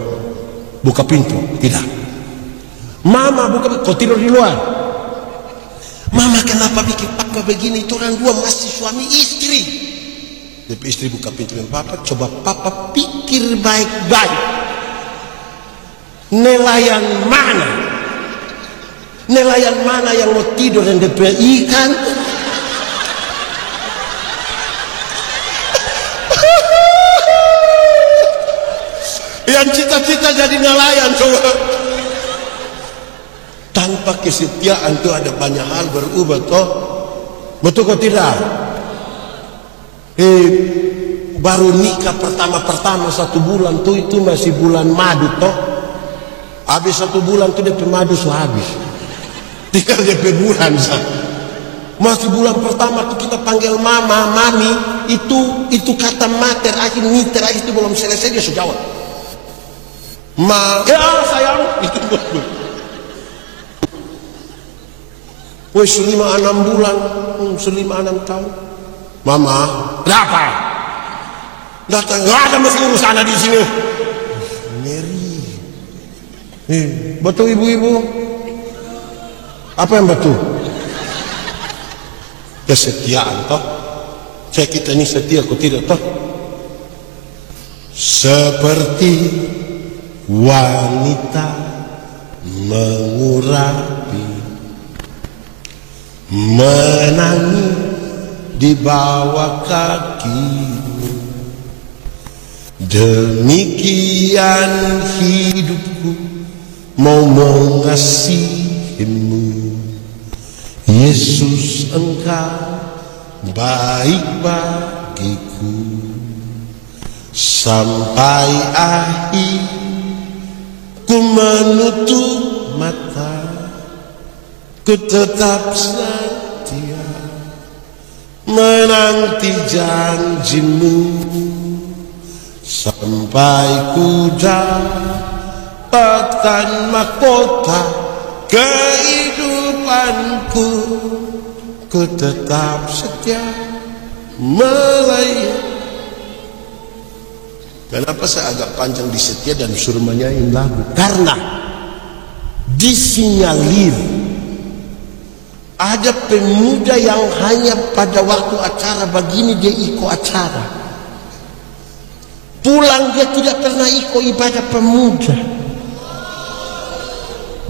buka pintu. Tidak. Mama buka, kau tidur di luar. Mama kenapa bikin Papa begini? Itu orang dua masih suami istri. DP istri buka pintu dan Papa, coba Papa pikir baik-baik. Nelayan mana? Nelayan mana yang mau tidur dan DP ikan? Yang cita-cita jadi nelayan coba. Tanpa kesetiaan itu ada banyak hal berubah toh. Betul kok tidak? Baru nikah pertama 1 bulan tuh itu masih bulan madu toh. Habis 1 bulan tuh DP madu sudah habis. Tinggal DP bulan masih bulan pertama tuh kita panggil mama, mami, itu kata mater akhir niter akhir itu belum selesai dia sudah jawab. Ya sayang, itu Woi, selima 6 bulan, selima 6 tahun. Mama, berapa? Datang, nggak ada mesti urus anak di sini. Ngeri. Betul ibu-ibu? Apa yang betul? Kesetiaan toh. Saya kita ini setia, kok tidak toh? Seperti wanita mengurapi, menangis di bawah kakimu, demikian hidupku mau mengasihimu. Yesus, engkau baik bagiku, sampai akhir ku menutup mata, ku tetap setia menanti janjimu, sampai ku dapatkan mahkota kehidupanku, ku tetap setia melayani. Kenapa saya agak panjang di setia dan suruh menyanyi lagu? Karena disinyalir ada pemuda yang hanya pada waktu acara begini dia ikut acara, pulang dia tidak pernah ikut ibadah pemuda.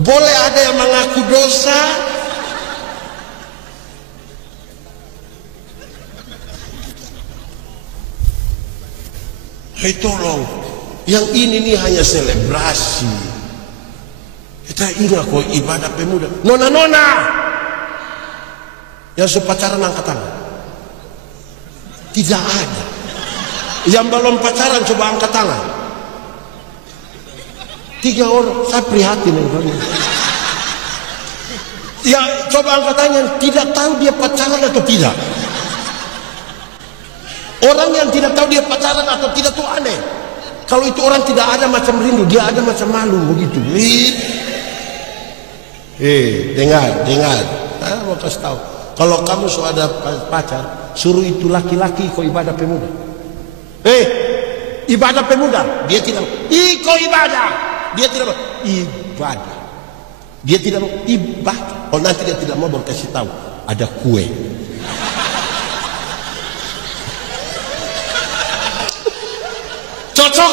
Boleh ada yang mengaku dosa, hei tolong, yang ini nih hanya selebrasi. Kita ingat kok ibadah pemuda. Nona-nona yang sepacaran angkat tangan. Tidak ada. Yang belum pacaran coba angkat tangan. 3 orang, saya prihatin ini. Ya coba angkat tangan, tidak tahu dia pacaran atau tidak. Orang yang tidak tahu dia pacaran atau tidak itu aneh. Kalau itu orang tidak ada macam rindu, dia ada macam malu begitu. Dengar. Saya mau kasih tahu. Kalau kamu sudah ada pacar, suruh itu laki-laki ikut ibadah pemuda. Ibadah pemuda, dia tidak mau. Ikut ibadah, dia tidak mau. Ibadah, dia tidak mau ibadah. Kalau nanti dia tidak mau, baru kasih tahu ada kue. Cocok.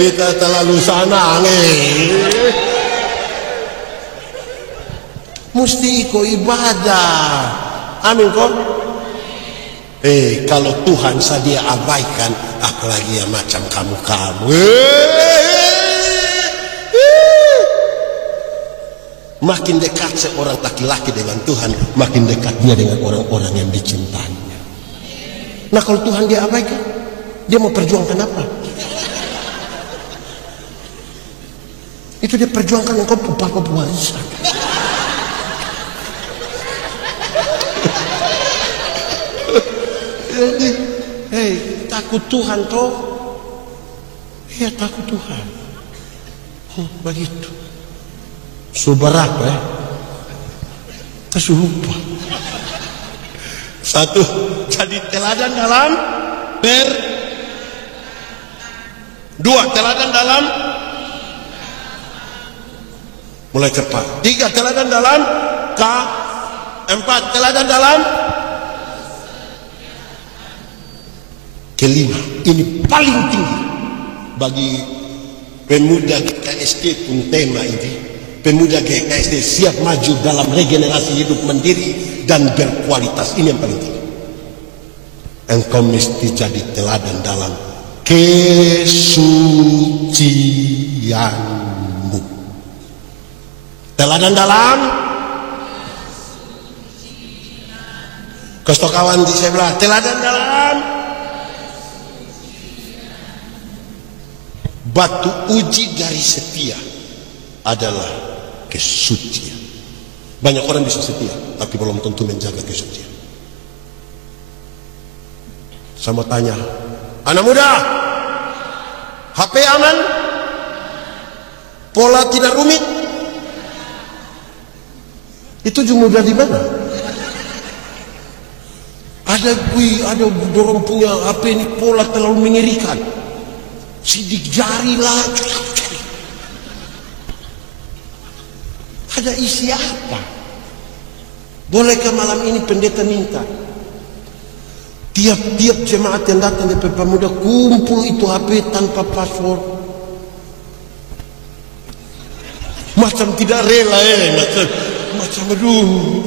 Kita terlalu sana nih. Mesti ikut ibadah. Amin kok. Kalau Tuhan saja abaikan, apalagi yang macam kamu-kamu. Makin dekat seorang laki-laki dengan Tuhan, makin dekat dia dengan orang-orang yang dicintainya. Nah kalau Tuhan dia abaikan, dia mau perjuangkan apa? Itu dia perjuangkan engkau papa warisan. Takut Tuhan toh? Iya takut Tuhan. Begitu. Seberapa ya? Saya lupa. 1, jadi teladan dalam 2, teladan dalam mulai cepat. 3, teladan dalam 4, teladan dalam kelima. Ini paling tinggi bagi pemuda GKSD pun tema ini. Pemuda GKSD siap maju dalam regenerasi hidup mandiri dan berkualitas. Ini yang paling tinggi. Engkau mesti jadi teladan dalam kesucianmu. Teladan dalam Kosto kawan di sebelah. Teladan dalam batu uji dari setia adalah kesucian. Banyak orang bisa setia, tapi belum tentu menjaga kesucian. Saya mau tanya, anak muda, HP aman? Pola tidak rumit? Itu cuma dari mana? Ada dorong punya HP ini pola terlalu mengerikan. Sidik jari lah. Ada isi apa? Bolehkah malam ini pendeta minta tiap jemaat yang datang dari pemuda kumpul itu HP tanpa password? Macam tidak rela macam aduh.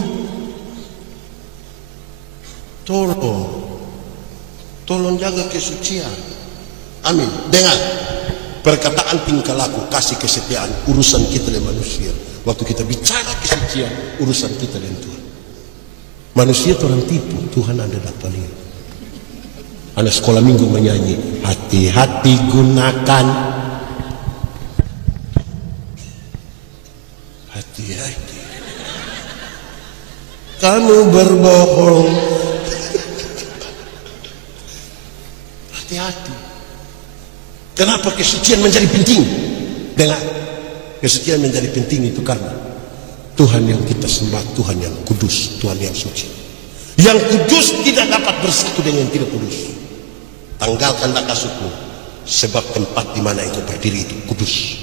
Tolong jaga kesucian. Amin. Dengar perkataan tingkah laku, kasih kesetiaan, urusan kita dengan manusia. Waktu kita bicara kesucian, urusan kita dengan Tuhan. Manusia itu orang tipu, Tuhan ada dapat lihat. Anak sekolah minggu menyanyi, hati-hati gunakan, hati-hati kamu berbohong, hati-hati. Kenapa kesucian menjadi penting? Dengar, kesucian menjadi penting itu karena Tuhan yang kita sembah, Tuhan yang kudus, Tuhan yang suci. Yang kudus tidak dapat bersatu dengan yang tidak kudus. Tanggalkan kasutmu, sebab tempat di mana itu berdiri itu kudus.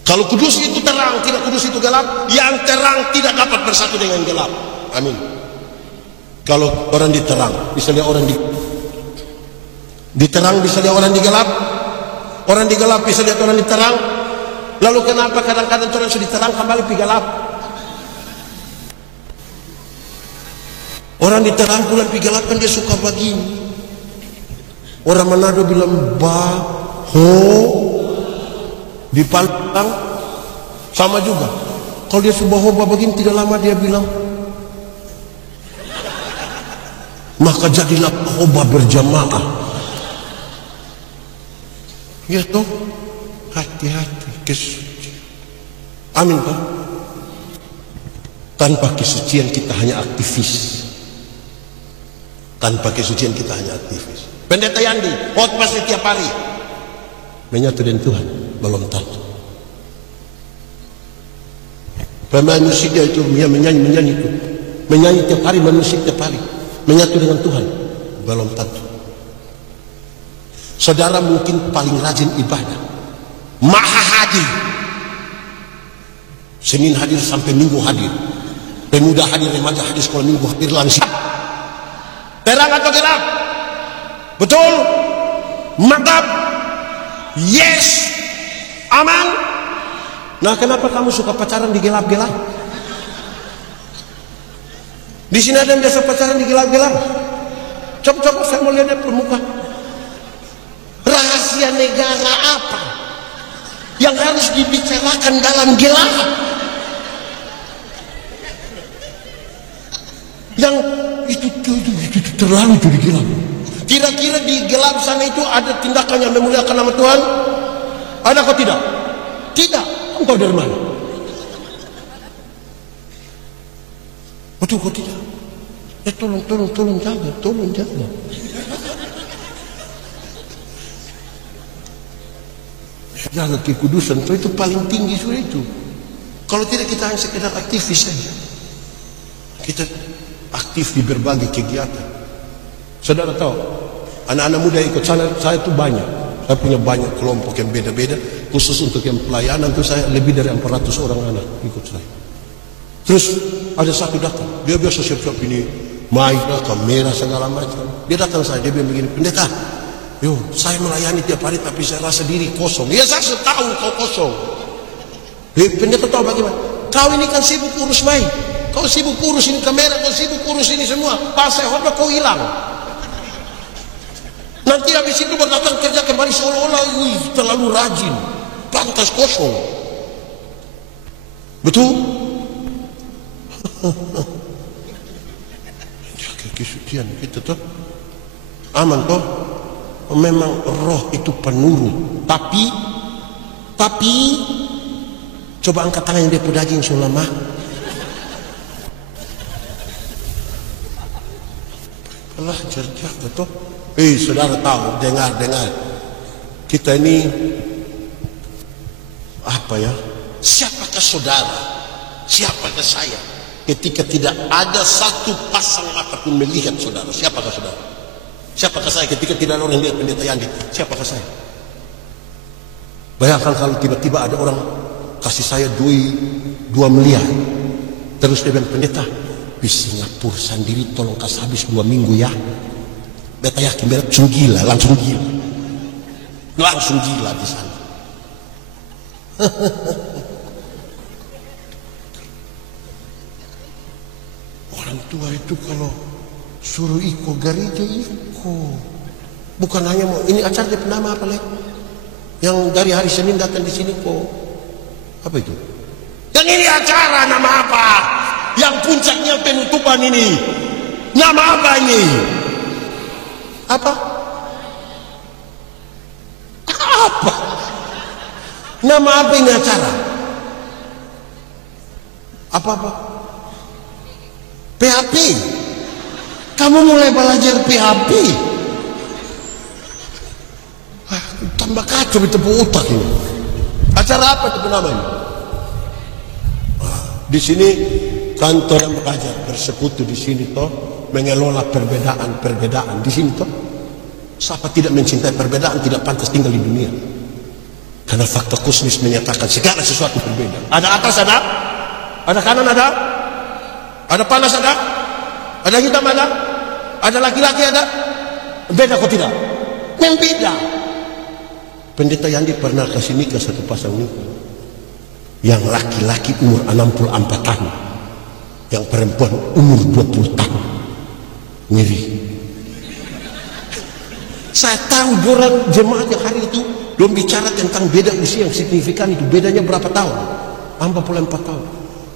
Kalau kudus itu terang, tidak kudus itu gelap. Yang terang tidak dapat bersatu dengan gelap. Amin. Kalau orang diterang, bisa lihat orang diterang, bisa lihat orang digelap. Orang digelap bisa lihat orang diterang. Lalu kenapa kadang-kadang orang sudah diterang kembali pergi gelap? Orang diterang pulang pergi gelap kan dia suka begini. Orang Manado bilang ho di Palembang sama juga. Kalau dia sudah ho begini tidak lama dia bilang maka jadilah hoba berjamaah. Ya toh, hati-hati kesucian. Amin toh. Tanpa kesucian kita hanya aktivis. Tanpa kesucian kita hanya aktivis. Pendeta Yandi khotbah setiap hari, menyatu dengan Tuhan belum tentu. Pemain musik dia itu menyanyi itu, menyanyi tiap hari, bermusik tiap hari, menyatu dengan Tuhan belum tentu. Saudara mungkin paling rajin ibadah, maha hadir, Senin hadir sampai Minggu hadir, pemuda hadir, remaja hadir, sekolah Minggu hadir, langsung terang atau gelap, betul, mantap, yes, aman. Nah, kenapa kamu suka pacaran di gelap-gelap? Di sini ada yang biasa pacaran di gelap-gelap. Coba saya mau lihat dia permuka. Rahasia negara apa yang harus dibicarakan dalam gelap? Yang itu terlalu di gelap. Kira-kira di gelap sana itu ada tindakan yang memuliakan nama Tuhan? Ada atau tidak? Tidak. Engkau dari mana? Betul kau tidak? Ya tolong jaga, tolong jaga. Jaga kekudusan itu paling tinggi sudah itu. Kalau tidak kita hanya sekedar aktivis saja. Kita aktif di berbagai kegiatan. Saudara tahu, anak-anak muda ikut saya itu banyak. Saya punya banyak kelompok yang beda-beda. Khusus untuk yang pelayanan itu saya lebih dari 400 orang anak ikut saya. Terus ada satu datang, dia biasa siap-siap ini, mic, kamera segala macam. Dia datang saya, dia bilang begini, pendeta, yo saya melayani tiap hari tapi saya rasa diri kosong. Ya saya tahu kau kosong. Pendeta tahu bagaimana? Kau ini kan sibuk urus mic, kau sibuk urus ini kamera, kau sibuk urus ini semua. Pas saya khotbah kau hilang. Nanti habis itu berdatang kerja kembali seolah-olah terlalu rajin, pantas kosong. Betul? Jaga kesucian kita tuh aman toh. Memang roh itu penurut, tapi coba angkat tangan yang dia daging selama. Allah jaga toh. Saudara tahu, dengar. Kita ini apa ya? Siapakah saudara? Siapakah saya ketika tidak ada satu pasang mata pun melihat saudara? Siapakah saudara? Siapakah saya ketika tidak ada orang lihat pendeta Yandi? Siapakah saya? Bayangkan kalau tiba-tiba ada orang kasih saya 2 miliar. Terus dia bilang, pendeta, di Singapura sendiri tolong kasih habis 2 minggu ya. Beta yakin beta langsung gila, langsung gila di sana. Orang tua itu kalau suruh iko gereja iko. Bukan hanya mau ini acara dia nama apa leh? Yang dari hari Senin datang di sini kok. Apa itu? Yang ini acara nama apa? Yang puncaknya penutupan ini. Nama apa ini? Apa? Apa? Nama apa ini acara? Apa? PHP. Kamu mulai belajar PHP. Tambah kacau ditepuk otak ini. Acara apa itu namanya? Di sini kantor yang belajar bersekutu di sini toh mengelola perbedaan di sini toh. Siapa tidak mencintai perbedaan tidak pantas tinggal di dunia. Karena fakta kosmis menyatakan segala sesuatu berbeda. Ada atas ada, ada kanan ada panas ada hitam ada laki-laki ada. Beda kok tidak? Membeda. Pendeta Yandi pernah kasih nikah satu pasang nikah. Yang laki-laki umur 64 tahun, yang perempuan umur 20 tahun. Ngeri. Saya tahu orang jemaat yang hari itu belum bicara tentang beda usia yang signifikan itu. Bedanya berapa tahun? 44 tahun.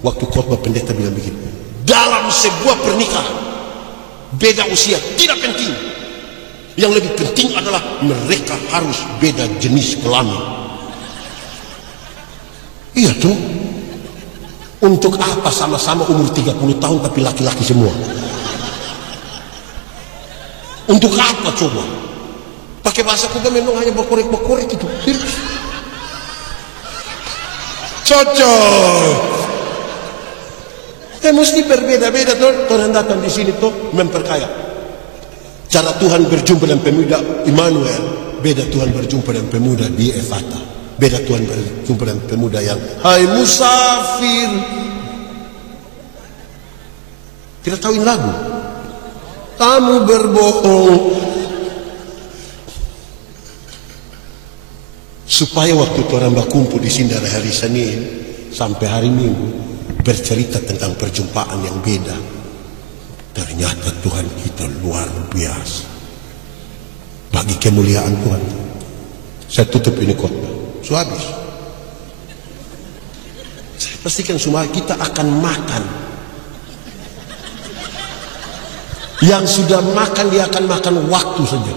Waktu khotbah pendeta bilang begini, dalam sebuah pernikahan beda usia tidak penting. Yang lebih penting adalah mereka harus beda jenis kelamin. Iya tuh. Untuk apa sama-sama umur 30 tahun tapi laki-laki semua? Untuk apa coba? Pakai bahasa kuda memang hanya berkorek-berkorek itu. Cocok. Mesti berbeda-beda tuh. Orang datang di sini tuh memperkaya. Cara Tuhan berjumpa dengan pemuda Immanuel, beda Tuhan berjumpa dengan pemuda di Efata. Beda Tuhan berjumpa dengan pemuda yang hai musafir. Tidak tahu ini lagu. Kamu berbohong. Supaya waktu orang berkumpul di sini dari hari Senin sampai hari Minggu bercerita tentang perjumpaan yang beda. Ternyata Tuhan kita luar biasa. Bagi kemuliaan Tuhan. Saya tutup ini khotbah. Sudah habis. Saya pastikan semua kita akan makan. Yang sudah makan dia akan makan waktu saja.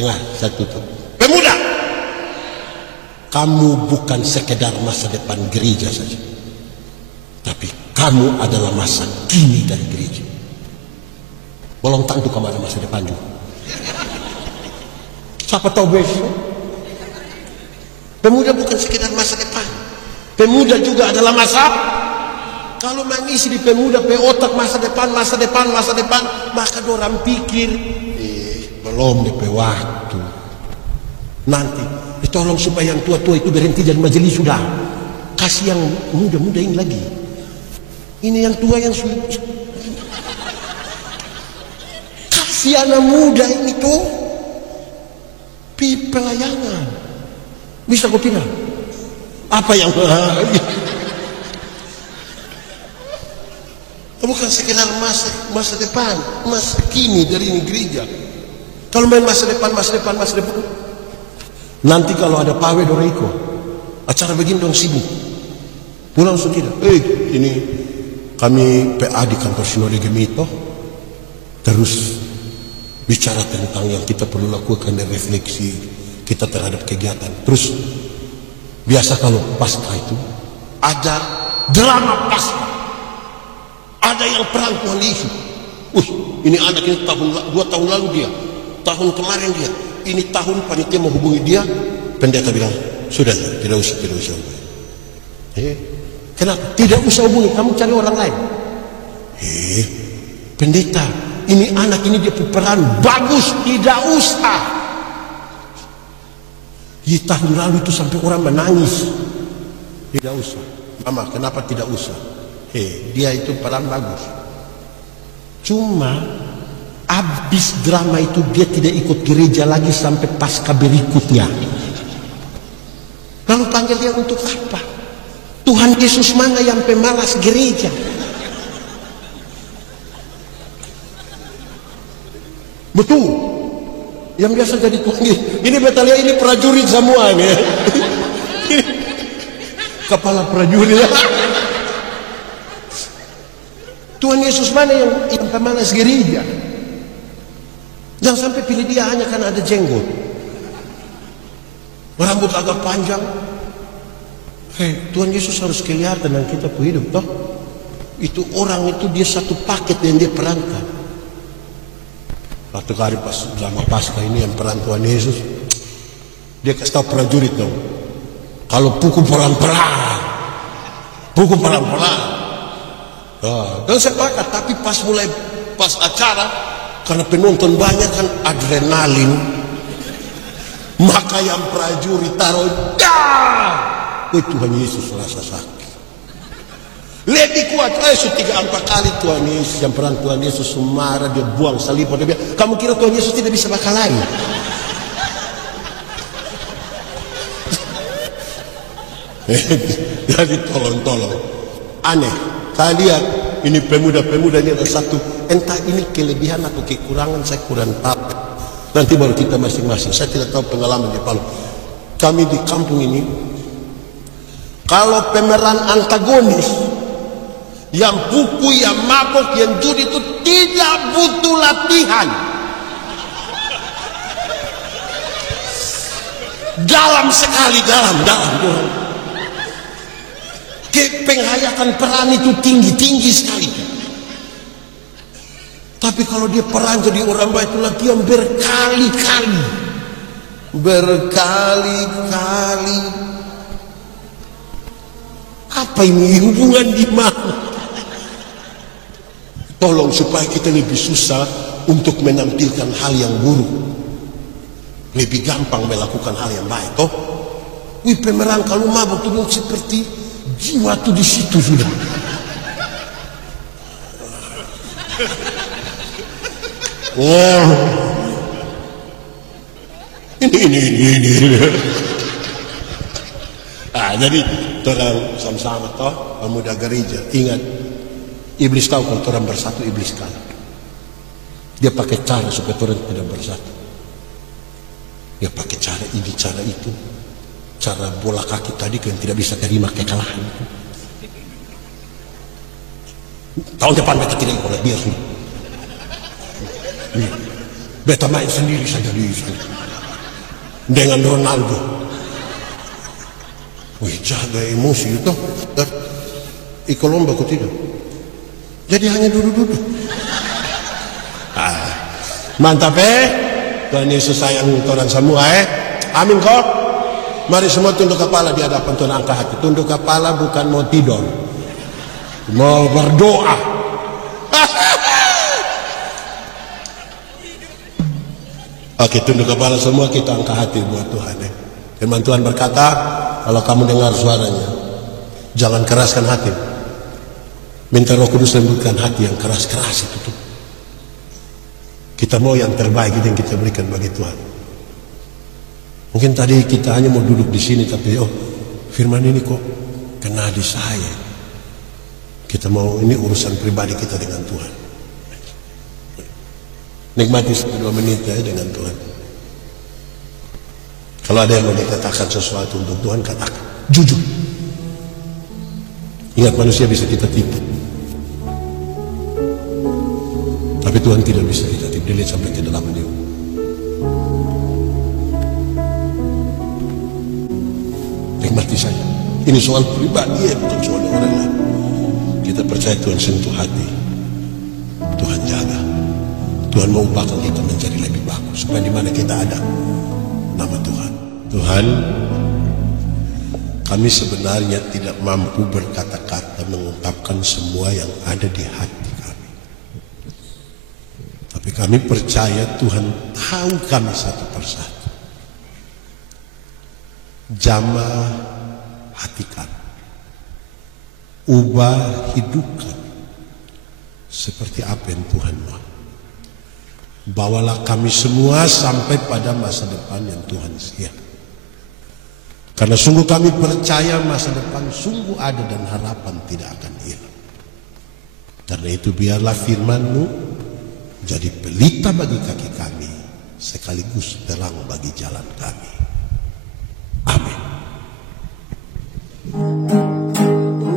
Ingat, saya tutup. Pemuda, kamu bukan sekedar masa depan gereja saja, tapi kamu adalah masa kini dari gereja. Belum tentu kamu ada masa depan juga. Siapa tahu besok. Pemuda bukan sekedar masa depan. Pemuda juga adalah masa. Kalau mengisi di pemuda pe otak masa depan, maka orang pikir belum DP waktu. Nanti tolong supaya yang tua-tua itu berhenti dari majelis sudah. Kasih yang muda-muda ini lagi. Ini yang tua yang sudah. Kasih anak muda ini tuh pelayangan. Bisa kau tidak? Apa yang bukan sekedar masa depan, masa kini dari ini gereja. Kalau main masa depan. Nanti kalau ada pawe doreko, acara begini dong sibuk. Pulang sudah. Ini kami PA di kantor Sinode Gemito. Terus bicara tentang yang kita perlu lakukan dan refleksi kita terhadap kegiatan. Terus biasa kalau pasca itu ada drama pasca. Ada yang perang Tuhan Yesus. Ini anak ini tahun 2 tahun lalu dia, tahun kemarin dia, ini tahun panitia menghubungi dia, pendeta bilang sudah tidak usah. Kenapa? Tidak usah hubungi, kamu cari orang lain. Pendeta, ini anak ini dia peran bagus, tidak usah. Di tahun lalu itu sampai orang menangis. Tidak usah. Mama, kenapa tidak usah? Dia itu peran bagus. Cuma habis drama itu dia tidak ikut gereja lagi sampai pasca berikutnya. Lalu panggil dia untuk apa? Tuhan Yesus mana yang pemalas gereja? Betul. Yang biasa jadi Tuhan. Ini Betalia ini prajurit semua ini. Kepala prajurit. Tuhan Yesus mana yang pemalas gereja? Jangan sampai pilih dia hanya karena ada jenggot, rambut agak panjang. Tuhan Yesus harus kelihatan dalam kita hidup toh. Itu orang itu dia satu paket yang dia perankan. Satu kali pas drama Paskah ini yang peran Tuhan Yesus, dia kasih tahu prajurit dong, kalau pukul pelan-pelan, pukul pelan-pelan. Dan sepakat, tapi pas acara, karena penonton banyak kan adrenalin, maka yang prajurit taruh Tuhan Yesus rasa sakit. Lebih kuat, 3-4 kali Tuhan Yesus, yang peran Tuhan Yesus marah, dia buang salib, dia bilang, kamu kira Tuhan Yesus tidak bisa bakal lain? Jadi tolong, aneh. Kalian ini pemuda-pemuda ini ada satu, entah ini kelebihan atau kekurangan, saya kurang tahu. Nanti baru kita masing-masing. Saya tidak tahu pengalaman di Palu. Kami di kampung ini, kalau pemeran antagonis, yang buku, yang mabuk, yang judi itu tidak butuh latihan. Dalam sekali, dalam. Penghayatan peran itu tinggi sekali. Tapi kalau dia peran jadi orang baik itu latihan berkali-kali. Apa ini hubungan di mana? Tolong supaya kita lebih susah untuk menampilkan hal yang buruk, lebih gampang melakukan hal yang baik. Toh, pemeran kalau mabuk itu seperti jiwa tuh di situ sudah. Ini. Jadi orang sama-sama toh pemuda gereja, ingat, iblis tahu kalau orang bersatu, iblis kalah. Dia pakai cara supaya orang tidak bersatu. Dia pakai cara ini, cara itu. Cara bola kaki tadi yang tidak bisa terima kekalahan. Tahun depan beta tidak boleh, biar sini. Beta main sendiri saja di sana dengan Ronaldo. Jaga emosi itu. Ikut lomba kok tidak. Jadi hanya duduk-duduk. Mantap Tuhan Yesus sayang orang semua Amin kok. Mari semua tunduk kepala di hadapan Tuhan, angkat hati. Tunduk kepala bukan mau tidur, mau berdoa. Oke, tunduk kepala semua, kita angkat hati buat Tuhan. Firman Tuhan berkata, kalau kamu dengar suaranya, jangan keraskan hati. Minta Roh Kudus lembutkan hati yang keras-keras itu tuh. Kita mau yang terbaik itu yang kita berikan bagi Tuhan. Mungkin tadi kita hanya mau duduk di sini, tapi firman ini kok kena di saya. Kita mau, ini urusan pribadi kita dengan Tuhan. Nikmati 1-2 menit dengan Tuhan. Kalau ada yang mau dikatakan sesuatu untuk Tuhan, katakan jujur. Ingat, manusia bisa kita tipu, tapi Tuhan tidak bisa kita tipu. Dia lihat sampai ke dalam dia. Nikmati saja. Ini soal pribadi bukan soal orang lain. Kita percaya Tuhan sentuh hati, Tuhan jaga, Tuhan mau ubahkan kita menjadi lebih bagus, supaya di mana kita ada nama Tuhan. Tuhan, Kami sebenarnya tidak mampu berkata-kata mengungkapkan semua yang ada di hati kami. Tapi kami percaya Tuhan tahu kami satu persatu. Jamah hati kami, ubah hidup kami seperti apa yang Tuhan mau. Bawalah kami semua sampai pada masa depan yang Tuhan siap. Karena sungguh kami percaya masa depan sungguh ada dan harapan tidak akan hilang. Karena itu biarlah firman-Mu jadi pelita bagi kaki kami, sekaligus terang bagi jalan kami. Amin.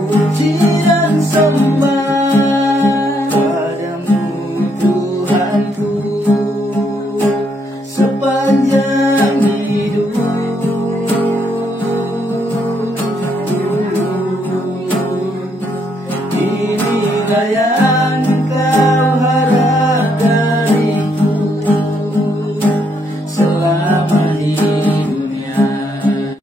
Puji dan sembah padamu Tuhanku sepanjang hidup. Inilah yang